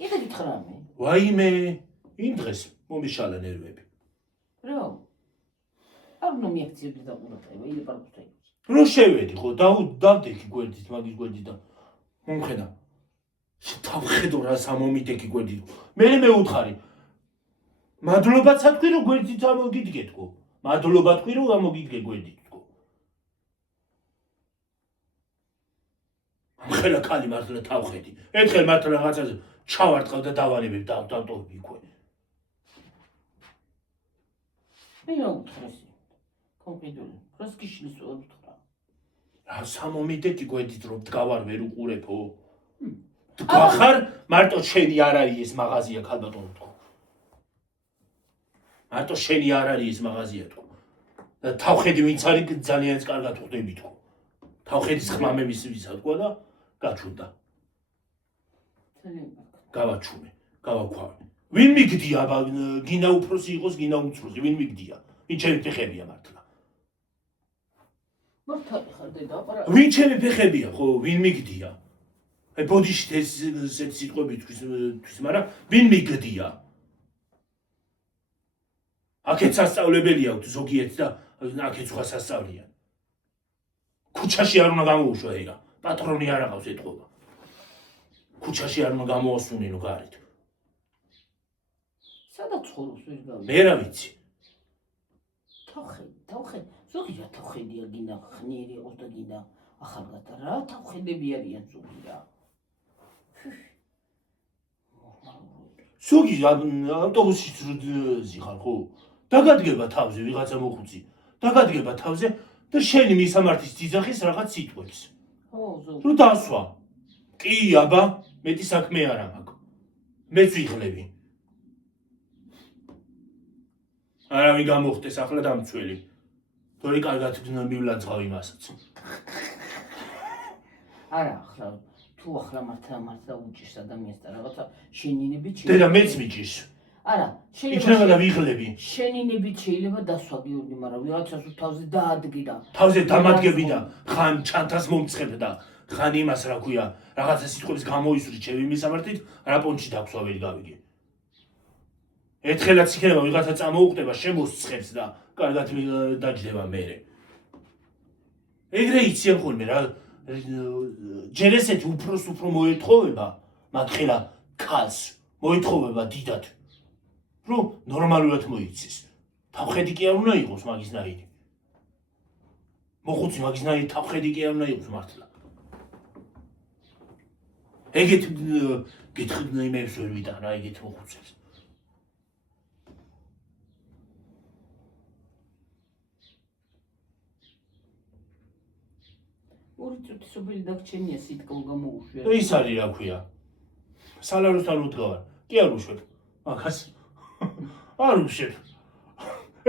კიდე გითხრა მე. ვაიმე, იმ დღეს მომიშალა ნერვები. რა? არ უნდა მიაქციებდი და ყურადღება, იდე პარკუსტაი. რო შევედი, ხო, დავდექი გვერდით, მაგის გვერდით და მომხედა. დავხედო რა სამომიდექი გვერდით. მე მეუთხარი. მადლობა თქვი რომ გვერდით ამოგიდგე თქო. მადლობა თქვი რომ ამოგიდგე გვერდით თქო. ამხელა კალი მართლა თავხედი. ერთხელ მართლა რაღაცაზე ჩავარტყავ და დავანებებ და დავტოვებ იქვე. მე რა უთხრეს? კომპიუტერი. პროსკიშლის უთხრა. რა სამომიდექი გვერდით რომ დგავარ ვერ უყურებო. დგახარ მარტო შენი არ არის ეს მაღაზია ქალბატონო თქო. მარტო შენი არ არის ეს მაღაზია თქო. და თავხედი ვინც არის ძალიან კარგად ხვდები თქო. თავხედის ხმამების ვისა თქო და გაჩუნდა. გავაჩუნე, გავაქვავე. ვინ მიგდია, აბა გინდა უფროსი იყოს, გინდა უმცროსი, ვინ მიგდია? ვინ ჩემი ფეხებია მართლა? მართალი ხარ დედა, აპარა. ვინ ჩემი ფეხებია, ხო, ვინ მიგდია? აი ბოდიში ესეთი სიტყვები თქვის, მაგრამ ვინ მიგდია? აქეთ სასწავლებელია აქვს ზოგიერთ და აქეთ სხვა სასწავლია. ქუჩაში არ უნდა გამოუშვა ეგა. პატრონი არ აღავს ეთყობა. ქუჩაში არ უნდა გამოასუნინო გარეთ. სადაც ცხოვრობს ვერ გავი. მე რა ვიცი. თავხედი. ზოგიერთ თავხედია გინდა ხნიერი იყოს და გინდა ახალგაზრდა რა თავხედები არიან ზოგი რა. ზოგი ავტობუსში ზიხარ ხო? დაგადგება თავზე ვიღაცა მოხუცი. დაგადგება თავზე და შენი მისამართის ძიძახის რაღაც სიტყვებს. ხო, ზოგი. რო დასვა. კი, აბა, მეტი საქმე არ მაქვს. მეც ვიღლები. არავინ გამოხდეს ახლა დამცველი. თორე კარგად მივლაძღავ იმასაც. არა, ახლა თუ ახლა მართლა უჭირს ადამიანს და რაღაცა შენინებით დედა მეც მიჭირს. არა, იქნება და ვიღლები. შენინებით შეიძლება დასვა გიორგი, მაგრამ ვიღაცას თავზე დაადგი და თავზე დამადგები და ხან ჩანთას მომცხებ და ხან იმას რა ქვია, რაღაცა სიტყვებს გამოისვრი ჩემი მისამართით, რა პონჩი დაქსვა ვერ გავიგე. ერთხელაც იქნება ვიღაცა წამოუყვება, შემოსცხებს და კარგად დაჯდება მერე. ეგრე იციან ხოლმე რა ჯერ ესეთი უფრო მოეთხოვება, მათ ხელა ქალს მოეთხოვება დიდად, რომ ნორმალურად მოიცეს. თავხედი კი არ უნდა იყოს მაგისნაირი. მოხუცი მაგისნაირი თავხედი კი არ უნდა იყოს მართლა. ეგეთ გეთხრდნენ იმებს ვერ ვიტან რა ეგეთ მოხუცებს. ორი წუთი სოფელი დაგჩენია სიტკო გამოუშვია. ის არის რა ქვია. სალაროსთან უდგავარ. კი არ უშვებ. მაგას არ უშვებ.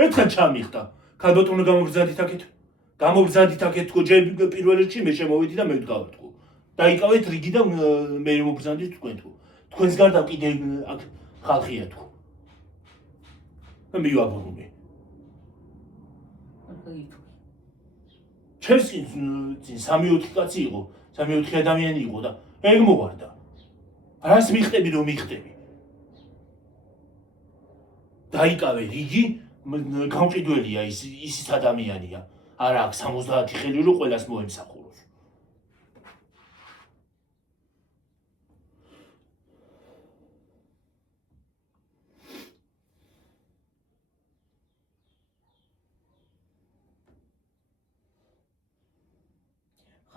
ერთხელ ჩამიხდა. ქალბატონო გამობრძადით აქეთ. გამობრძადით აქეთ თქო ჯერ პირველ რიგში მე შემოვედი და მე ვდგავარ თქო. დაიკავეთ რიგი და მე მომბრძანდით თქვენ თქო. თქვენს გარდა კიდე აქ ხალხია თქო. და მივაბრუნე. ჩემს წინ 3-4 კაცი იყო, 3-4 ადამიანი იყო და ეგ მოვარდა. რას მიხდები რომ მიხდები? დაიკავე რიგი, გამყიდველია ისიც ადამიანია. არა აქვს 70 ხელი რომ ყველას მოემსახუროს.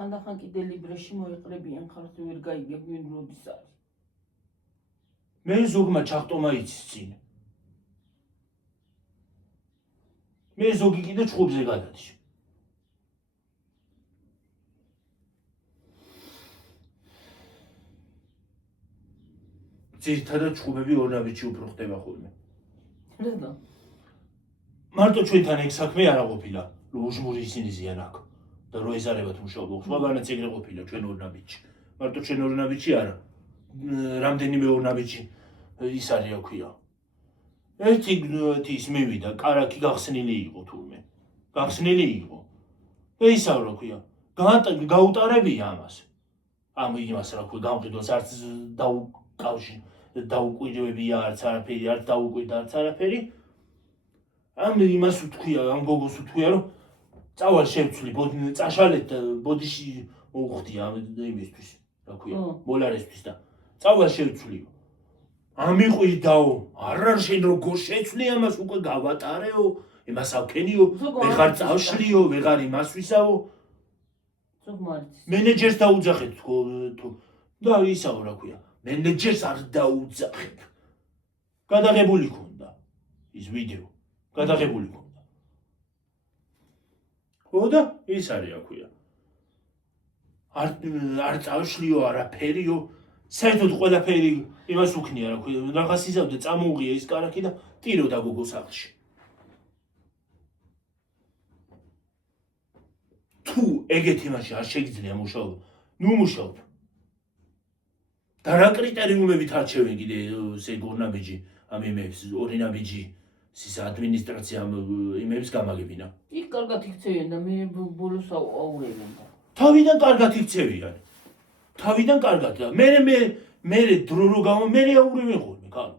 ხანდახან კიდე ლიბრეში მოიყრებიან ხალხი ვერ გაიგებენ როდის არის. მე ზოგმა ჩახტომა იცის წინ. მე ზოგი კიდე ჩხუბზე გადადის. ძირითადად ჩხუბები ორნაბიჯი უფრო ხდება ხოლმე. რატო? მარტო ჩვენთან ეგ საქმე არ ყოფილა, რომ უჟმური ისინი ზიან აქ და რო ეზარებათ მუშაობა. სხვაგანაც ეგრე ყოფილა ჩვენ ორნაბიჯი. მარტო ჩვენ ორნაბიჯი არა. რამდენიმე ორნაბიჯი ის არის რა ქვია. ერთი ის მივიდა, კარაკი გახსნილი იყო თურმე. გახსნილი იყო. და ისა რა ქვია. გაუტარებია ამას. ამ იმას რა ქვია, გამყიდვას არც დაუკვირვებია არც არაფერი, არც დაუკვირდა არც არაფერი. ამ იმას უთქვია, ამ გოგოს უთქვია, რომ წავალ შევცვლი, წაშალეთ და ბოდიში მოუხდია ამ იმისთვის, რა ქვია, მოლარესთვის და წავალ შევცვლიო. ამიყვიდაო, არა შენ როგორ შეცვლი ამას უკვე გავატარეო, იმას ავქენიო, ვეღარ წავშლიო, ვეღარ იმასვისაო. მენეჯერს დაუძახეთ თუ და ისაო რა ქვია. მენეჯერს არ დაუძახებ. გადაღებული ქონდა ის ვიდეო. გადაღებული ქონდა. ხო და ის არის რა ქვია. არ წავშლიო არაფერიო. საერთოდ ყველაფერი იმას უქნია რა ქვია. რაღაც იზავდა წამოუღია ის კარაკი და ტიროდა გოგოს სახლში. თუ ეგეთ იმაში არ შეგიძლია მუშაობა, ნუ მუშაობ. და რა კრიტერიუმებით არჩევენ კიდე ეს ორნაბიჯი, ამ იმებს, ორი ნაბიჯი, ის ადმინისტრაცია იმებს გამაგებინა. იქ კარგად იქცევიან და მე ბოლოს აურევენ. თავიდან კარგად იქცევიან. თავიდან კარგად და მე დრო რო გამო მე აურევენ ხოლმე, კალო.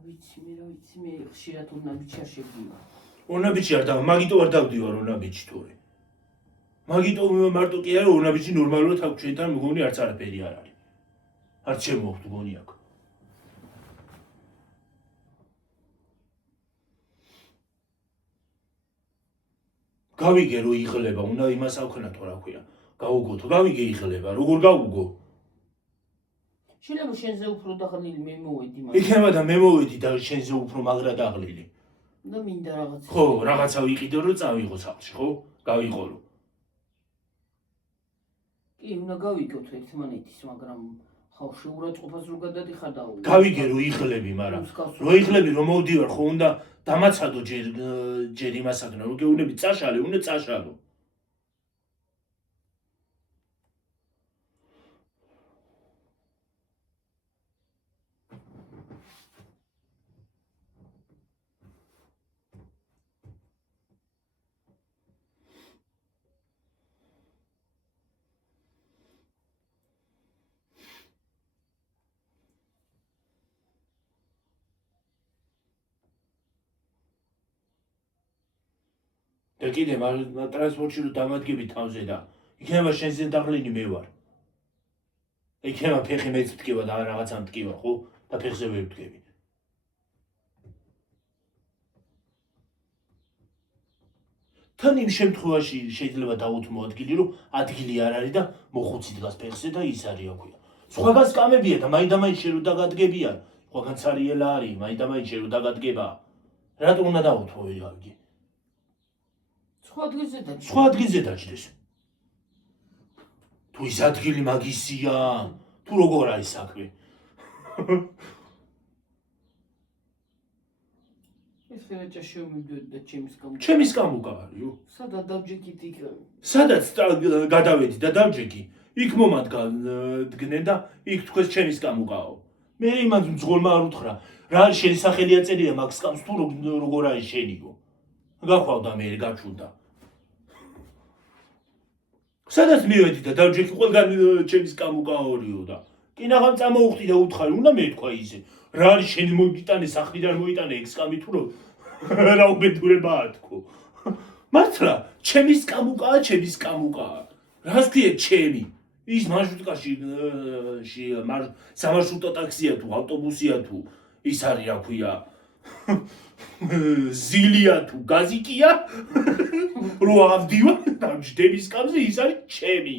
ვიცი მე ხშირად ორნაბიჯი არ შევდივარ. ორნაბიჯი არ და მაგიტო არ დავდივარ ორნაბიჯი თორე. მაგიტო მარტო კი არა ორნაბიჯი ნორმალურად აქვს ჩვენთან მგონი არც არაფერი არ არის. არც შემოაქვს მგონი აქ. გავიგე რო იღლება, უნდა იმას ავქნათო რა ქვია. გაუგოთო, გავიგე იღლება, როგორ გავუგო? შეიძლება შენზე უფრო დაღლილი მე მოვედი მაგრამ. იქნება და მე მოვედი და შენზე უფრო მაგრა დაღლილი. და მინდა რაღაცა. ხო, რაღაცა ვიყიდო რომ წავიღო სახლში, ხო? გავიყოლო. კი, უნდა გავიგოთ ერთმანეთის, მაგრამ ხავში ურაცხყოფას რო გადადიხარ და გავიგე რო იღლები, მაგრამ რო იღლები რომ მოვდივარ, ხო უნდა დამაცადო ჯერ იმასაკნა, რომ გეუბნები წაშალე, უნდა წაშალო. და კიდე ტრანსპორტში რო დამადგები თავზე და იქნება შენზე დაღლილი მე ვარ. იქნება ფეხი მეც მტკივა და რაღაცა მტკივა, ხო? და ფეხზე ვერ ვდგები. თან იმ შემთხვევაში შეიძლება დაუთმო ადგილი, რომ ადგილი არ არის და მოხუცი დგას ფეხზე და ის არის რა ქვია. სხვაგან სკამებია და მაინდა-მაინც შენ რო დაგადგებიან, სხვაგან ცარიელა არის, მაინდა-მაინც შენ რო დაგადგება. რატომ უნდა დაუთმო ვიღავი? სხვა ადგილზე დაჭდა. სხვა ადგილზე დაჭდეს. თუ ის ადგილი მაგისია, თუ როგორ არის საქმე. ეს ხერაჭაში მივიდოდი და ჩემის გამოგავარიო. სადაც დავჯექით იქ. სადაც გადავედი და დავჯექი, იქ მომადგნენ და იქ თქვენს ჩემის გამოგაო. მე იმან მძღოლმა არ უთხრა, რა არის შენი სახელი აწერია მაგ სკამს თუ როგორ არის შენიო. გახვავდა მე გაჩუნდა. სადაც მივედი და დავჯექი ყველგან ჩემის გამოგაორიო და კი ნახავ წამოუხდი და უთხარი, უნდა მეთქვა ისე. რა არის შენი მოიტანე სახლიდან მოიტანე ეგ სკამი თუ რა უბედურებაა თქო. მართლა, ჩემის კამუკაა, ჩემის კამუკაა. რას ქვია ჩემი? ის მარშრუტკაში სამარშრუტო ტაქსია თუ ავტობუსია თუ ის არის რა ქვია. ზილია თუ გაზიკია? რო ავდივარ და ჯდები სკამზე ის არის ჩემი.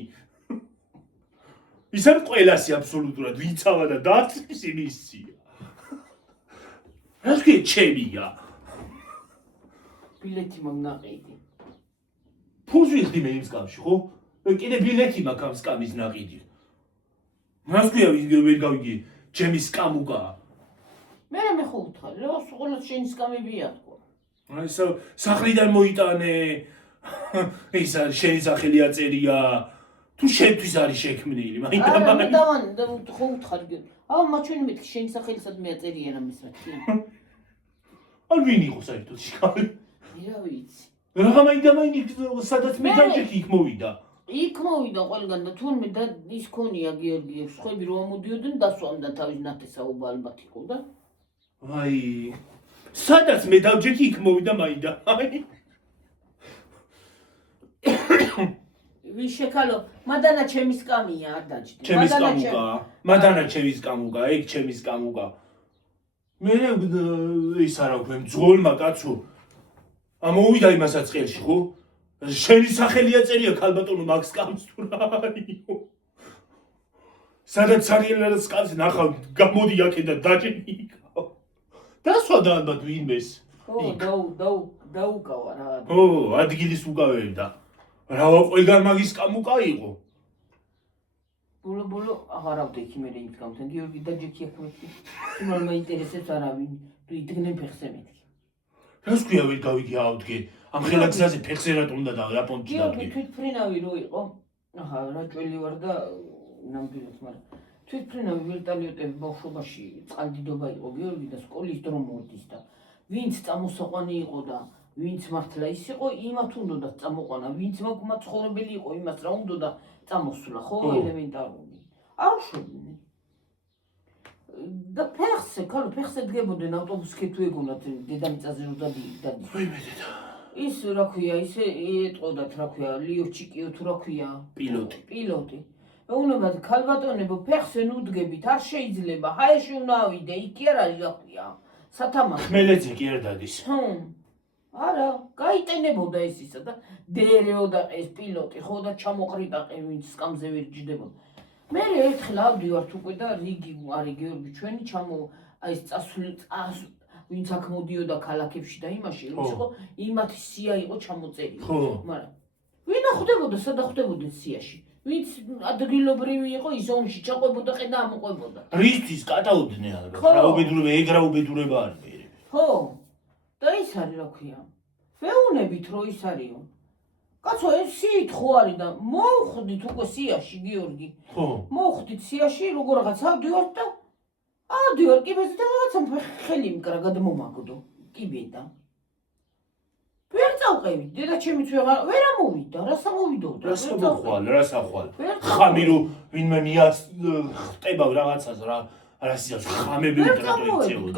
ის არის ყველასი აბსოლუტურად, ვინცავა და დაწვის იმისია. რას ქვია ჩემია? ბილეთი მაგნაყიდი. ფულს ვიხდი მე იმ სკამში, ხო? კიდე ბილეთი მაქვს ამ სკამის ნაყიდი. რას ქვია ვერ გავიგე, ჩემი სკამუკა. მე ხო უთხარი, რა სულ შენი სკამებია თქო. აი სახლიდან მოიტანე. ის არის შენი სახელი აწერია. თუ შენთვის არის შექმნილი, მაინდა და ხო უთხარი. მაჩვენი მეთქი შენი სახელისაც მე აწერია რამეს მეთქი. არ ვინ იყო საერთოდ შეკავი? რა ვიცი. რა მაინდა სადაც მე დავჯექი იქ მოვიდა. იქ მოვიდა ყველგან და თურმე და ის ქონია გიორგიებს ხვები რომ ამოდიოდნენ დასვამდა თავის ნათესაობა ალბათ იყო და აი სადაც მე დავჯექი იქ მოვიდა მაინდა. ვის შეკალო მადანა ჩემის კამია არ დაჭდი. ჩემის კამუკა. მადანა ჩემის კამუკა, ეგ ჩემის კამუკა. მე ის არა ვქნე მძღოლმა კაცო. ამოვიდა იმასაც ყელში ხო? შენი სახელი აწერია ქალბატონო მაგ სკამს თუ რა არისო. სადაც არიან სკამს ნახავ გამოდი აქედან დაჭენი. დასვა და ალბათ ვინმეს. ხო დაუკავა რა. ო ადგილის უკავებდა. რა ყველგან მაგის კამუკა იყო. ბოლო აღარ ავდექი მე იმ სკამთან გიორგი და ჯექი აქ მეთქი. თუმცა მაინტერესებს არავინ თუ იდგნენ ფეხზე მეთქი. რას ქვია ვერ გავიგე ავდგე. ამ ხელა გზაზე ფეხზე რატო უნდა და რა პონტში დავდგე. გიორგი თვითფრინავი რო იყო. აჰა რა ჭველი ვარ და ნამდვილად მაგრამ თვითფრინავი ვერტალიოტები ბავშვობაში წყალდიდობა იყო გიორგი და სკოლის დრო მოდის და ვინც წამოსაყვანი იყო და ვინც მართლა ის იყო იმათ უნდა წამოყვანა ვინც მაცხოვრებელი იყო იმას რა უნდა წამოსულა ხო ელემენტარული არ უშვებდნენ და ფეხზე დგებოდნენ ავტობუსში თუ ეგონათ დედამიწაზე რო დადის ვაიმე დედა ის რა ქვია ისე ეტყოდათ რა ქვია ლიოჩიკიო თუ რა ქვია პილოტი ეუბნებათ ქალბატონებო ფეხზე ნუ დგებით არ შეიძლება ჰაერში უნდა ავიდე იქ კი არ არის რა ქვია სათამაშო ხმელეთზე კი არ დადის არა გაიტენებოდა ეს ისა და დერეო და ეს პილოტი ხო და ჩამოყრიტაყე ვინც სკამზე ვერ ჯდებოდა მე ერთხელ ავდივართ უკვე და რიგი არის გიორგი ჩვენი ჩამო აი ეს წასული ვინც აქ მოდიოდა ქალაქებში და იმაში რომ იყო იმათი სია იყო ჩამოწერილი მაგრამ ვინ ხვდებოდა სადა ხვდებოდნენ სიაში ვინც ადგილობრივი იყო ის ომში ჩაყვებოდა ყედა ამოყვებოდა რისთვის კატაუდნენ რა უბედურება ეგ რა უბედურება არის მე ხო და ის არის რა ქვია ვეუნებით რომ ის არისო კაცო ეს სიით ხო არის და მოვხვდით უკვე სიაში გიორგი ხო მოვხვდით სიაში როგორ რაღაც ავდივართ და ავდივარ კიბეზე და რაღაცა ხელი მკრა გადმომაგდო კიბედა ვერ წავყევით დედაჩემიც ვერ ამოვიდა რას ამოვიდოდა რას ახვალ ხამი რომ ვინმე მიახტება რაღაცას რას იცავს ხამები რატო იწეოდა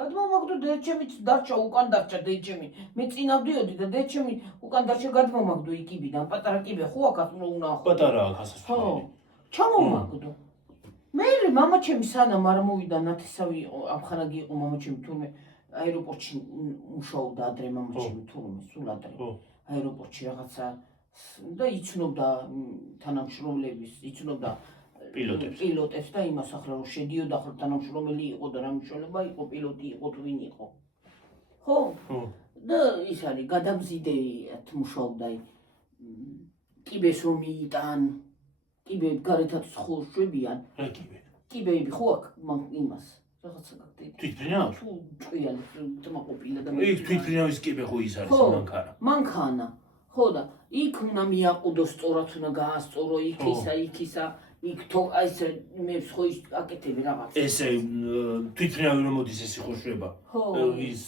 გადმომაგდო დედაჩემიც დარჩა უკან დარჩა დედაჩემი მე წინ ავდიოდი და დედაჩემი უკან დარჩა გადმომაგდო იქიდან პატარა კიბე ხო აქაც უნდა ახო პატარა აქაც ხო ჩამომაგდო მე მამაჩემი სანამ არ მოვიდა ნათესავი იყო ამხანაგი იყო მამაჩემი თურმე აეროპორტში მუშაობდა ადრე მამაჩემი თურმე სულ ადრე აეროპორტში რაღაცა და იცნობდა თანამშრომლების იცნობდა პილოტებს და იმას ახლა რომ შედიოდა ახლა თანამშრომელი იყო და რა მნიშვნელობა იყო პილოტი იყო თუ ვინ იყო ხო და ის არის გადამზიდეად მუშაობდა კიბეს რომ მიიტან კიბე გარეთაც ხო შვებიან რა კიბე კიბეები ხო აქ მან იმას რაღაცა გაგდები თვითმფრინავს თუ ჭვიანი თმაყოფილა და იქ თვითმფრინავის კიბე ხო ის არის ხო, მანქანა მანქანა ხო და იქ უნდა მიაყუდო სწორად უნდა გაასწორო იქისა იქ თო აი ეს მე ხო ის აკეთები რაღაც ესე თვითმფრინავი რომ მოდის ეს ხო შვება ხო ის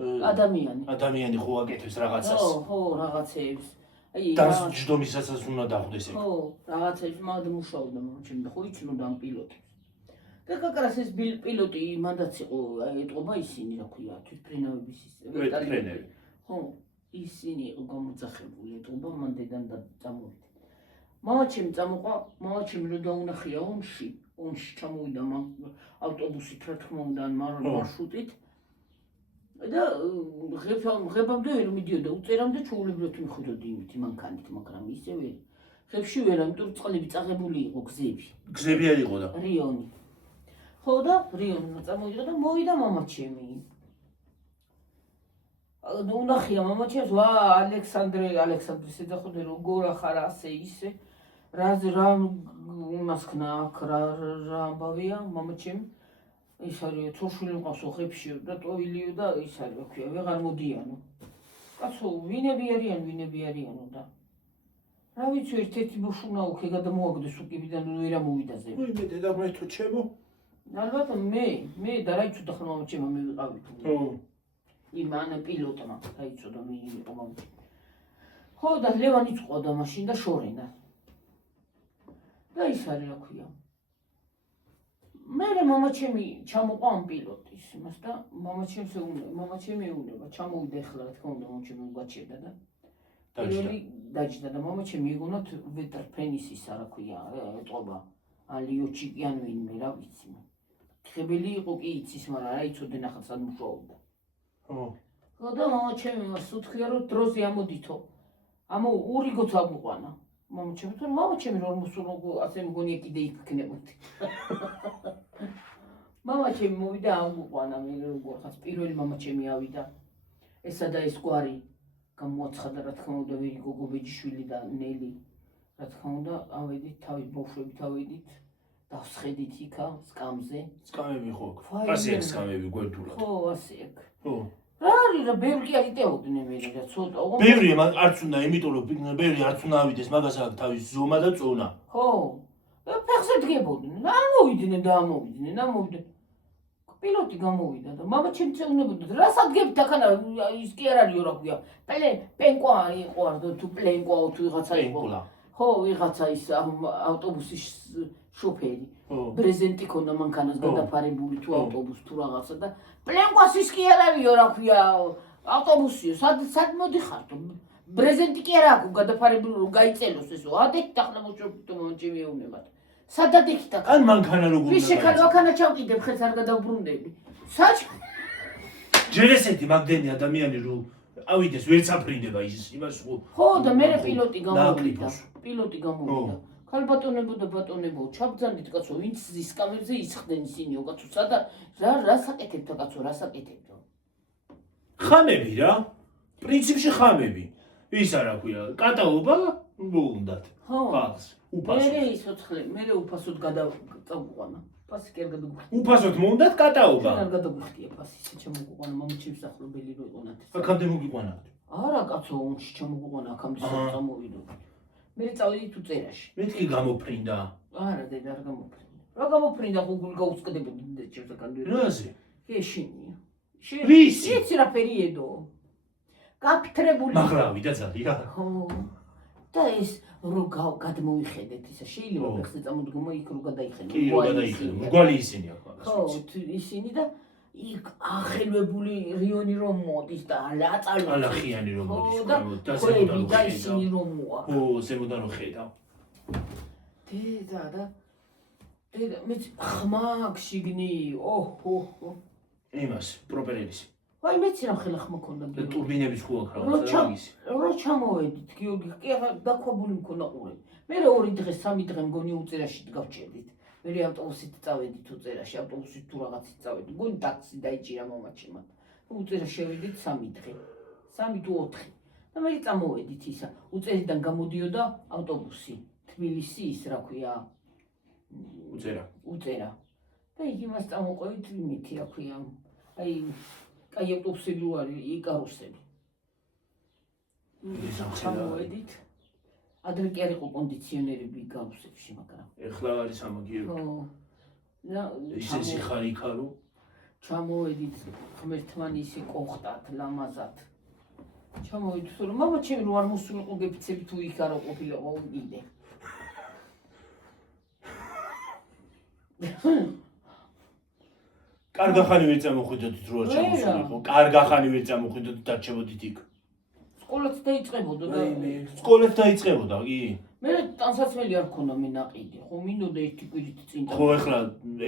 ადამიანი ხო აკეთებს რაღაცას ხო რაღაცეებს აი დასჯდომისაცაც უნდა დახვდეს ეგ ხო რაღაცეებს მაგ მუშაობდა ჩემი ხო იცნობდა ამ პილოტებს და კაკრას ეს პილოტი მანდაც იყო ეტყობა ისინი რა ქვია თვითმფრინავების ვეტრენერი ხო ისინი იყო გამოძახებული ეტყობა მან დედამ და წამოვიდა მამაჩემი წამოყვა მამაჩემი რო დაუნახია ომში ჩამოვიდა ავტობუსით რა თქმა უნდა მარშრუტით და ღებამდე ვერ მიდიოდა უწერამდე ჩაულებრად მიხვდოდი იმით მანქანით მაგრამ ისევე ღებში ვერ ამიტომ წყლები წაღებული იყო გზები არ იყო და რიონი ხო და რიონი წამოვიდა და მოვიდა მამაჩემი უნახია მამაჩემს ვა ალექსანდრის ეძახოდი როგორ ახარ ასე ისე რა იმას ქნა აქ რა ამბავია მამაჩემი ის არის თოშვილი მყავსო ხებშიო და ტოვილიო და ის არის რა ქვია ვეღარ მოდიანო კაცო ვინები არიანო და რა ვიცი ერთ-ერთი მოშუნა უქე გადამოაგდეს უკებიდან ვერ ამოვიდაზე მე დედა მე თუ ჩემო ალბათ მე და რა იცოდა ხომ მამაჩემა მე ვიყავი ხო იმან პილოტმა რა იცოდა მე იყო მამაჩემი ხო და ლევანიც ყოდა მაშინ და შორენა და ის არის რა ქვია მე მამაჩემი ჩამოყვა ამ პილოტის იმას და მამაჩემი ეუნება ჩამოვიდა ახლა რა თქმა უნდა მამაჩემი უგაჩერდა და დაჯდა და მამაჩემი იგონათ ვეტრფენის ისა რა ქვია ეტყობა ალიოჩიკიან ვინმე რა ვიცი ხებელი იყო კი იცის მაგრამ რა იცოდნენ ახლა სად მუშაობდა ხო და მამაჩემი მას უთხრია რომ დროზე ამოდითო ამო ურიგოც აგვიყვანა მამაჩემი თორე მამაჩემი რომ მოსულო ასე მგონია კიდე იქნებოდი მამაჩემი მოვიდა აგვიყვანა მე როგორღაც პირველი მამაჩემი ავიდა ესა და ეს გვარი გამოაცხადა რა თქმა უნდა ვერი გოგო ბეჯიშვილი და ნელი რა თქმა უნდა ავედით თავი ბავშვებით ავედით დავსხედით იქა სკამზე სკამები ხო ასე აქვს სკამები გვერდულად ხო ასე აქვს ხო რა არის რა ბევრი არ იტეოდნენ მე რა ცოტა ბევრი არც უნდა იმიტომ რომ ბევრი არც უნდა ავიდეს მაგას აქვს თავის ზომა და წონა ხო ფეხზე დგებოდნენ არ მოვიდნენ და ამოვიდნენ პილოტი გამოვიდა და მამაჩემი წეუნებოდა რა სადგებთ ახლა ის კი არ არისო რა ქვია პენკვა იყო არ თუ პლენკვა თუ ვიღაცა იყო ხო ვიღაცა ის ავტობუსის შოფერი ბრეზენტი ქონდა მანქანას გადაფარებული თუ ავტობუსი თუ რაღაცა და პლენკვას ის კი არ არისო რა ქვია ავტობუსიო სად მოდიხარ ბრეზენტი კი არ აქვს გადაფარებული რომ გაიწელოს ესო ადექით ახლა მოშორებით მამაჩემი ეუნებათ სადად იქით აქ ან მანქანა როგორ ვის შექანვაქანა ჩავკიდებ ხელს არ გადავბრუნდები საჭ ჯერ ესეთი მაგდენი ადამიანი რომ ავიდეს ვერც აფრინდება ის იმას ხო და მე პილოტი გამოვიდა ქალბატონებო და ბატონებო ჩაბძანდით კაცო ვინც ზის კამებზე ისხდნენ ისინიო კაცო სადა რა საკეთებთ კაცო რა საკეთებთ ხამები რა პრინციპში ხამები ის არა ქვია კატაობა მოუნდათ ხალხს უფასოდ მე ისოცხლე მე უფასოდ გადავყვანა ფასი კი არ გადაგუხდი უფასოდ მოუნდათ კატაობა არ გადაგუხდია ფასი ისე ჩამოგვიყვანა მამაჩემს ახლობელი რო იყონათ აქამდე მოგიყვანათ არა კაცო ონში ჩამოგვიყვანა აქამდე წამოვიდო მე წავიდით უწერაში მეთქი გამოფრინდა არა დედა არ გამოფრინდა რა გამოფრინდა გუგლ გაუწკდებოდი დედაჩემს აკანდე რაზე ეშინია რისი იცი რა პერიოდო გაფრთხილებული მაღრავი და ძალიან ხო და ეს რო გადმოიხედეთ ისა შეიძლება ფეხზე წამოდგომა იქ რო გადაიხედო კი რო გადაიხედო მრგვალი ისინი ახლა ხო ისინი და იქ ახელვებული რიონი რომ მოდის და ალახიანი რომ მოდის და ზემოდან და ისინი რომ მოა ხო ზემოდან რო ხედა დედა მე ხმაგ შიგნი ოჰო იმას პროპელერის ვაი მეც რა ხელა ხმა ქონდა და ტურბინების ხო აქ რაღაცა რო ჩამოვედით გიორგი კი დაქვაბული მქონდა ყურები მე ორი დღე სამი დღე მგონი უწერაში გავჩერდით მე ავტობუსით წავედით უწერაში ავტობუსით თუ რაღაცით წავედი მგონი ტაქსი დაიჭირა მამაჩემად უწერა შევიდით 3 დღე. 3 თუ 4. და მე წამოვედით ისა. უწერიდან გამოდიოდა ავტობუსი. თბილისი ის რა ქვია. უწერა. და იქ იმას წამოყვებით იმითი რა ქვია. აი კაი ავტობუსები რო არის, იკარუსები. ჩამოვედით. ადრე კი არ იყო კონდიციონერები კარუსებში, მაგრამ ეხლა არის ამაგიერი. ხო. და ისე სიხარი ხარო. ჩამოვედით ღმერთმანი ისე ყოხტათ, ლამაზად. ჩამოვედით, რომ მამა ჩემი რო არ მოსულიყო გეფიცები თუ იქ არ ყოფილიყო კიდე. კარგახანი ვერ წამოხვიდოდით რო არ ჩამოსულიყო. კარგახანი ვერ წამოხვიდოდით დარჩებოდით იქ. სკოლაც დაიწყებოდა და სკოლაც დაიწყებოდა, კი? მე ტანსაცმელი არ მქონდა მე ნაყიდი, ხო მინდოდა ერთი კვირით წინ. ხო, ეხლა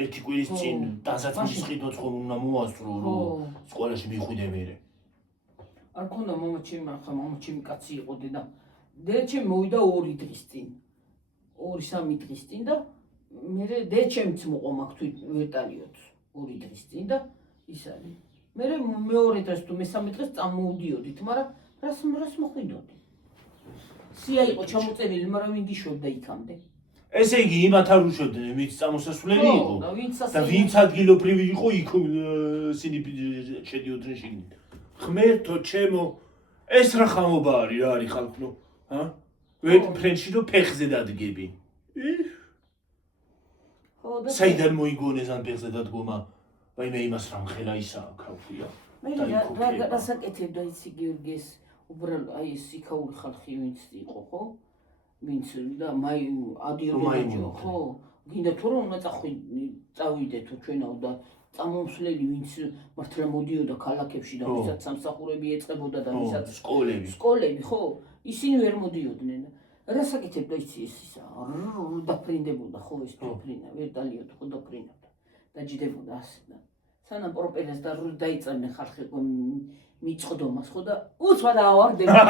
ერთი კვირის წინ ტანსაცმლის ყიდვაც ხომ უნდა მოასწრო, რომ სკოლაში მიხვიდე მერე. არ მქონდა მამა ჩემი, ახლა მამა ჩემი კაცი იყო და დედაჩემი მოვიდა 2 დღის წინ. 2-3 დღის წინ და მე დედაჩემიც მოყვა მაგ თვით ვერ დალიოთ 2 დღის წინ და ის არის. მე მეორე დღეს თუ მესამე დღეს წამოვდიოდით, მაგრამ რას მოხვიდოდი? სია იყო ჩამოწერილი, მაგრამ ვინ გიშვებდა იქამდე? ესე იგი, იმათ არ უშვებდნენ, ვინც წამოსასვლელი იყო. და ვინც ადგილობრივი იყო, იქ ისინი შედიოდნენ შიგნით. ღმერთო, ჩემო, ეს რა ხამობა არის, რა არის ხალხო, ჰა? ვეთ ფრენში რო ფეხზე დადგები. საიდან მოიგონეს ან ფეხზე დადგომა? ვაი მე იმას რა მხელა ისაა, ქავხია. მე რასაკეთებდა იცი გიორგის უბრალოდ აი ეს სიქაური ხალხი ვინც იყო, ხო? ვინც და მაი ადიოდა ხო? გინდა თუ რომ უნდა წავიდეთო ჩვენაო და წამომსვლელი ვინც მართლა მოდიოდა ქალაქებში და ვისაც სამსახურები ეწყებოდა და ვისაც სკოლები, ხო? ისინი ვერ მოდიოდნენ. რასაკეთებდა იცი ეს ისა? დაფრინდებოდა ხო ეს დაფრინა, ვერ დალიოდა ხო დაფრინებდა. დაჯდებოდა ასე და სანამ პროპერეს და დაიწევდნენ ხალხი მიწყდომას ხო და უცბად ავარდება.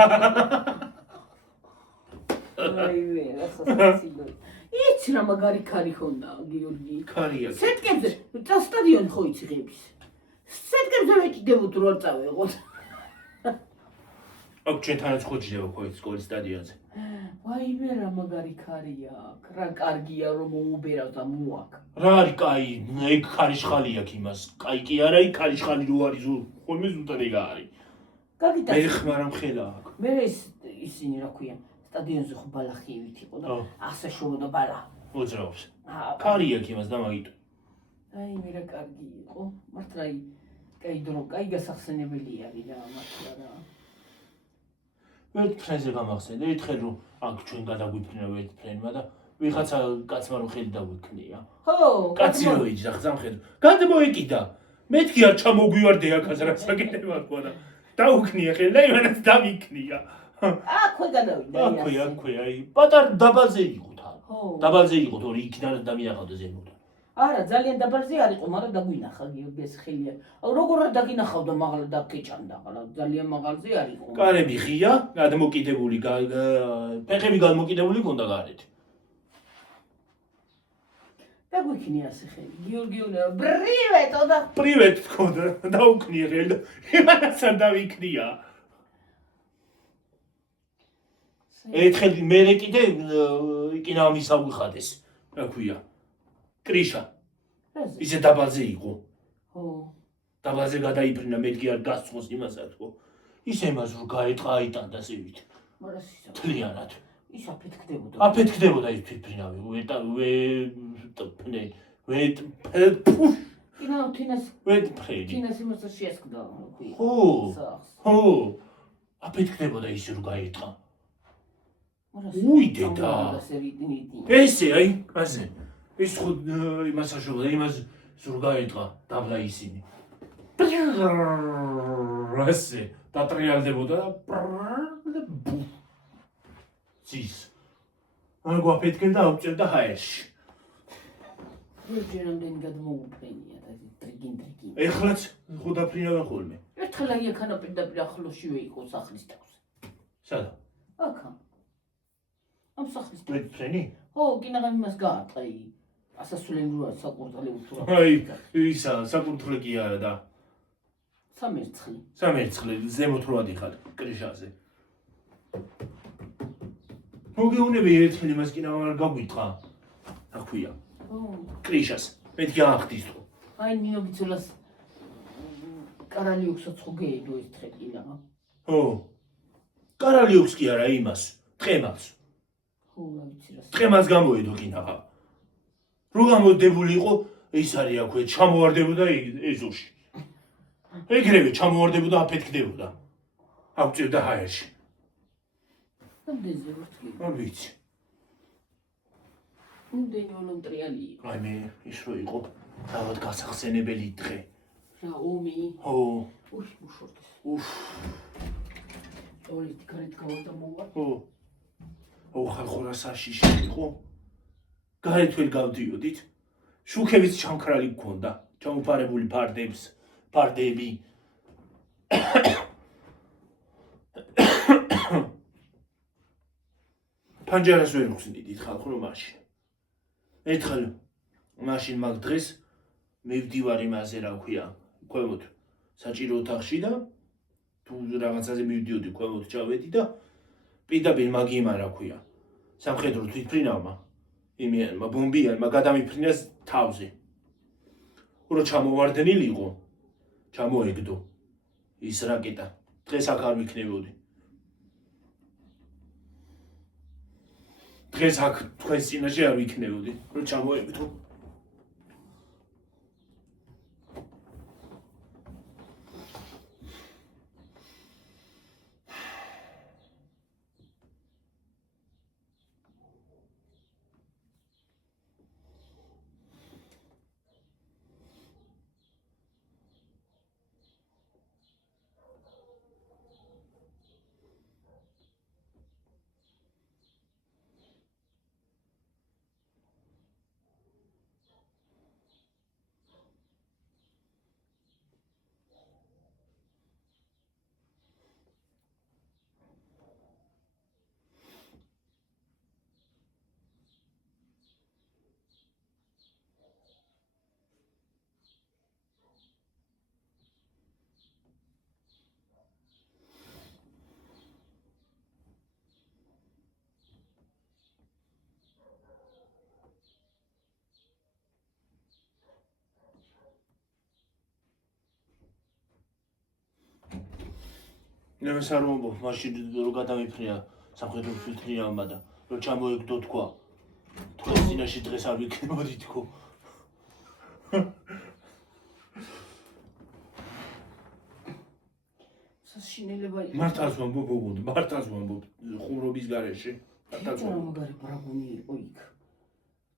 აი მე რასაცილო. იცი რა მაგარი ქარი ხონდა გიორგი. ქარია. სეტკებზე სტადიონი ხო იცი ღების. სეტკებზე ვეჭდებოდ რო არ წავეღოთ. აქ ჩვენთანაც ხო ჯდება ხო ის სკოლის სტადიონზე. ვაი მე რა მაგარი ქარია. რა კარგია რომ მოუბერავ და მოაკ. რა არის კაი, ეგ ხარიშხალი აქვს იმას. კაი კი არა, იქ ხარიშხალი რო არის, ხოლმე ზუსტად ეგ არის. გაგიტა. მე ხმარა მხელა აქვს. მე ისინი რა ქვია, სტადიონზე ხო ბალახიევით იყო და ასაშოვდა ბალა. მოძრაობს. ქარი აქვს იმას და მაგიტო. აი მე რა კარგი იყო. მართლა კაი დრო, კაი გასახსენებელი არის რა მართლა რა. ვერთ ფრენზე გამახსენდა, ერთხელ რომ აქ ჩვენ გადაგვიფრინა ვერთ ფრენმა და ვიღაცა კაცმა რომ ხელი დაგვიქნია. ხო, კაცი რო იჯდა ხზამხედო. გადმოეკიდა. მეთქი არ ჩამოგვივარდე აქაც რა საკეთება თქვა და დაუქნია ხელი და იმანაც დამიქნია. აქვე გადავიდა. აქვე, აი, პატარ დაბალზე იყო თან. ხო. დაბალზე იყო, თორე იქიდან დამინახავდა ზემოთ. არა, ძალიან დაბალზე არ იყო, მაგრამ დაგვინახა გიორგის ხელია. როგორ არ დაგინახავდა მაღლა დაგეჭამდა, ახლა ძალიან მაღალზე არ იყო. კარები ღია, გადმოკიდებული, ფეხები გადმოკიდებული ქონდა გარეთ. დაგვიქნია ასე ხელი. გიორგიონა, პრივეტო და პრივეტ თქონდა, დაუქნია ხელი და იმანაც არ დავიქნია. ერთხელ მერე კიდე იქინა მისა ვიხადეს. რა ქვია? კრიშა. ისე დაბალზე იყო. ხო. დაბალზე გადაიფრინა, მეთქი არ გასწოს იმასაც ხო. ისე იმას რომ გაეტყა აიტანდა სევით. მაგრამ თლიანად. ის აფეთქდებოდა. აფეთქდებოდა ის თვითფრინავი. თინას იმას შეასკდა. ხო. აფეთქდებოდა ის რომ გაეტყა. უიდე და ესე აი, ასე. ის ხო იმას აშობდა, იმას რომ გაეტყა დაბლა ისინი. ასე დატრიალდებოდა და ძის. არ გვაფეთქებდა აუწერდა ჰაერში. ჯერამდენ გადმოუფრენია და ტრიგინტრიგი. ეხლაც ხო დაფრინავენ ხოლმე. ერთხელ აი აქანა პირდაპირ ახლოსშივე იყო სახლის თავზე. სადა? აქა. ამ სახლის თავზე. ფრენი? ხო, კინაღამ იმას გაარტყა იგი. ასასვლელი როა საკურთხეველი თუ რა. აი, ისა საკურთხეველი კი არა და სამერცხლი. სამერცხლე ზემოთ რო ადიხარ კრიშაზე. მოგეუნები ერთხელ იმას კი არ გაგვიტყა. აქვია. კრიშას. მეთქი ახდის ხო. აი ნინო ბიცოლას კარალიოქსაც ხო გეიდო ერთხელ ინა. ხო. კარალიოქს კი არა იმას. ტყემალს. ხო, რა ვიცი რა. ტყემალს გამოედო კინაღა. რო გამოდებული იყო ის არის აქვე ჩამოვარდებოდა ეზოში. ეგრევე ჩამოვარდებოდა აფეთქდებოდა. აღწევდა ჰაერში. რამდენზე ვართ კი? არ ვიცი. ამდენი ვოლონტრიანი იყო. აი მე ის რო იყო თავად გასახსენებელი დღე. რა ომი? ხო. უх, უშორდეს. უფ. ტოლით გარეთ გავარდა მოვა. ხო. ხალხო რა საშიში იყო. გარეთ ვერ გავდიოდით. შუქებიც ჩამქრალი გქონდა. ჩამოფარებული ფარდები. პანჯარას ვერ ვხსნიდით ხალხო რომ მაშინ. ერთხელ მაშინ მაგ დღეს მივდივარ იმაზე რა ქვია, ქვემოთ საჭირო ოთახში და თუ რაღაცაზე მივდიოდი ქვემოთ ჩავედი და პირდაპირ მაგიმა რა ქვია. სამხედრო თვითმფრინავმა იმიანმა ბომბიანმა გადამიფრინეს თავზე. რო ჩამოვარდნილი იყო, ჩამოეგდო ის რაკეტა. დღეს აქ არ ვიქნებოდი. დღეს აქ თქვენს წინაშე არ ვიქნებოდი, რო ჩამოეგდო. ნემეს არ მომბობ, მაშინ რო გადამიფრინა სამხედრო თვითმფრინავმა და რო ჩამოეგდო თქვა. თქვენს წინაშე დღეს არ ვიქნებოდი თქო. სასინელება იყო. მართავს ვამბობ, მართავს ვამბობ ხუმრობის გარეშე. მართავს რა ვამბობ. მაგარი ბრაგუნი იყო იქ.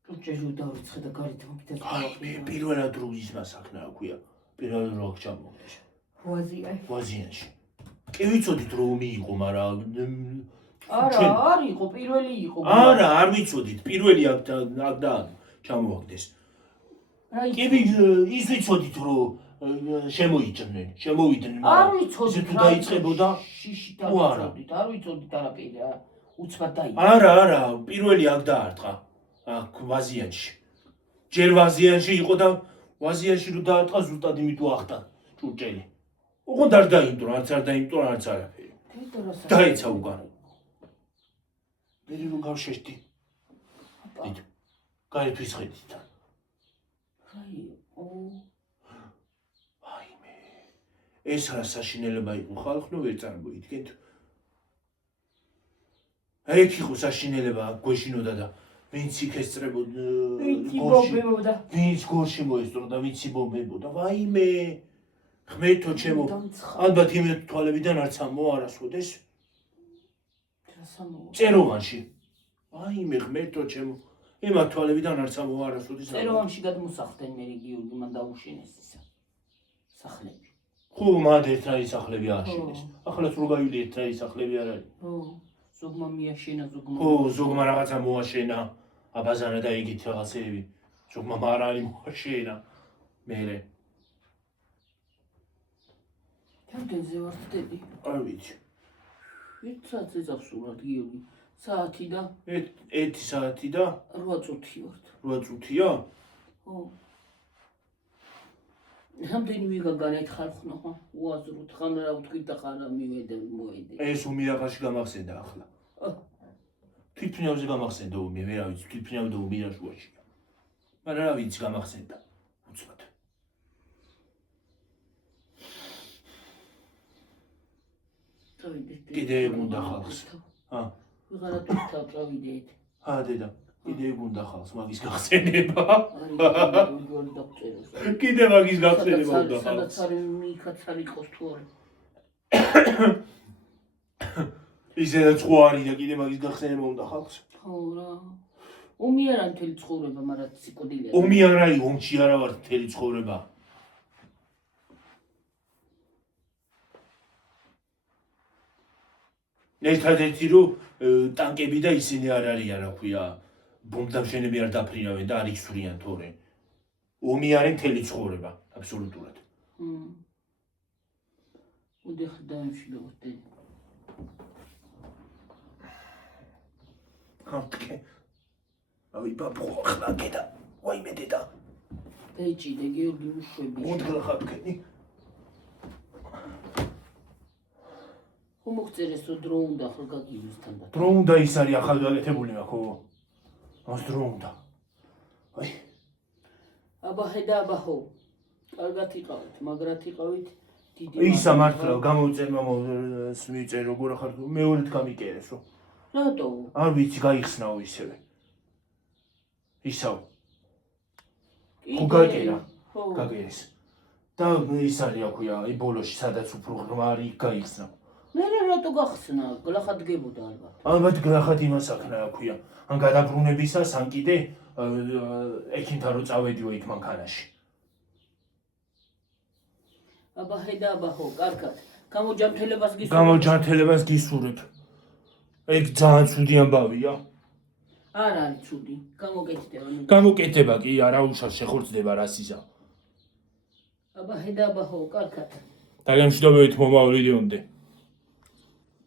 ჭუჭეჟო დავიცხე და გარეთ მოგიტეს აი, პირველად რო ის მასახნა აქვია. პირველად რო აქ ჩამოვიდეს. ვაზიანში. კი ვიცოდით რომ ომი იყო, მაგრამ არა, არ იყო, პირველი იყო. არა, არ ვიცოდით, პირველი აქ და ჩამოვაგდეს. კი ის ვიცოდით რომ შემოვიდნენ, არ ვიცოდით, თუ დაიწყებოდა შიშით თუ არა. არ ვიცოდით არაფერი, უცბად დაიწყო. არა, პირველი აქ დაარტყა. აქ ვაზიანში. ჯერ ვაზიანში იყო და ვაზიანში რო დაარტყა ზუსტად იმით უახტა ჭურჭელი. ოღონდ არ დაიმტვრა, არც არაფერი. დაეცა უკან. მერე რო გავშეშდი. დიდ. გარეთ ვისხედით. აიმე. ეს რა საშინელება იყო, ხალხო ვერ წარმოიდგენთ. აი იქ იყო საშინელება, გვეშინოდა და ვინც იქ ესწრებოდა ვინც გორში მოესწრო და ვინც იბომბებოდა. ვაიმე. ხმეთო ჩემო, ალბათ იმ თვალებიდან არც ამოა არასოდეს. წეროვანში. ვაიმე ხმეთო ჩემო, იმ თვალებიდან არც ამოა არასოდეს. წეროვანში გადმოსახლდნენ მე რეგიონი, მან დაუშენეს ისა სახლები. ხო, მანდ ერთნაირი სახლები ააშენეს. ახლაც რო გავიდი ერთნაირი სახლები არ არის. ხო, ზოგმა მიაშენა, ზოგმა. ხო, ზოგმა რაღაცა მოაშენა, აბაზანა და იგით რაღაცეები. ზოგმა მარალი მოაშენა. მერე რამდენზე ვართ დედი? არ ვიცი. 1 საათზე წავსულვართ გიორგი. საათი და 1 საათი და 8 წუთი ვართ. 8 წუთია? ხო. რამდენი ვიგაგანეთ ხალხნო ხო უაზროთ ხან რა ვთქვით და ხან რა მივედე მოედე ეს უმირაფაში გამახსენდა ახლა. თვითმფრინავზე გამახსენდა უმი, ვერა ვიცი, თვითმფრინავი და უმი რა შუაშია. მაგრამ რა ვიცი გამახსენდა. უცბად. კიდე უნდა ხალხს. ვიღარა თვითა წავიდეთ. დედა, კიდე უნდა ხალხს მაგის გახსენება. არის დაგწეროს. კიდე მაგის გახსენება უნდა ხალხს. სადაც არის მიქაცარი იყოს თუ არა. ისედაც ხო არის და კიდე მაგის გახსენება უნდა ხალხს. ხო რა. ომი არა მთელი ცხოვრება, მაგრამ სიკვდილია. ომი არ არის, ომში არა ვარ მთელი ცხოვრება. ერთადერთი რომ ტანკები და ისინი არ არიან, რა ქვია, ბომბდამშენები არ დაფრინავენ და არ იცვრიან თორე. ომი არის მთელი ცხოვრება, აბსოლუტურად. მოდი ხა დაიმშვიდობოთ დედა. ხავტკე. აი ბაბო ახლა კედა. ვაიმე დედა. ბეჭი და გიორგი უშვები. მოდღლა ხავტკენი. ხო მოგწერეს რომ დრო უნდა ხო გაგივისთან და. დრო უნდა ის არის ახალ გაკეთებული მაქო. მას დრო უნდა. აი. აბა ხედა აბა ხო. კარგად იყავით, მაგრად იყავით. დიდი ისა მართლა გამოვწერმა მივიწე როგორ ახარ მეორედ გამიკერესო. რატო? არ ვიცი გაიხსნაო ისევე. ისაო. ხო გაკერა. ხო. გაკერეს. და ის არის რა ქვია, აი ბოლოში სადაც უფრო ღრმა არის გაიხსნა. მე რატო გახსნა? გლახად გებოდა ალბათ. ალბათ გლახად იმას აქნა რა ქვია. ან გადაბრუნებისას ან კიდე ექიმთან რო წავედიო იქ მანქანაში. აბა ხედა აბა ხო, კარგად. გამოჯანმრთელებას გისურვებ. გამოჯანმრთელებას გისურვებ. ეგ ძალიან ცუდი ამბავია. არ არის ცუდი. გამოკეთდება. გამოკეთება კი არა უშავს შეხორცდება რასიზა. აბა ხედა აბა ხო, კარგად. დაგემშვიდობებით მომავალ ვიდეომდე.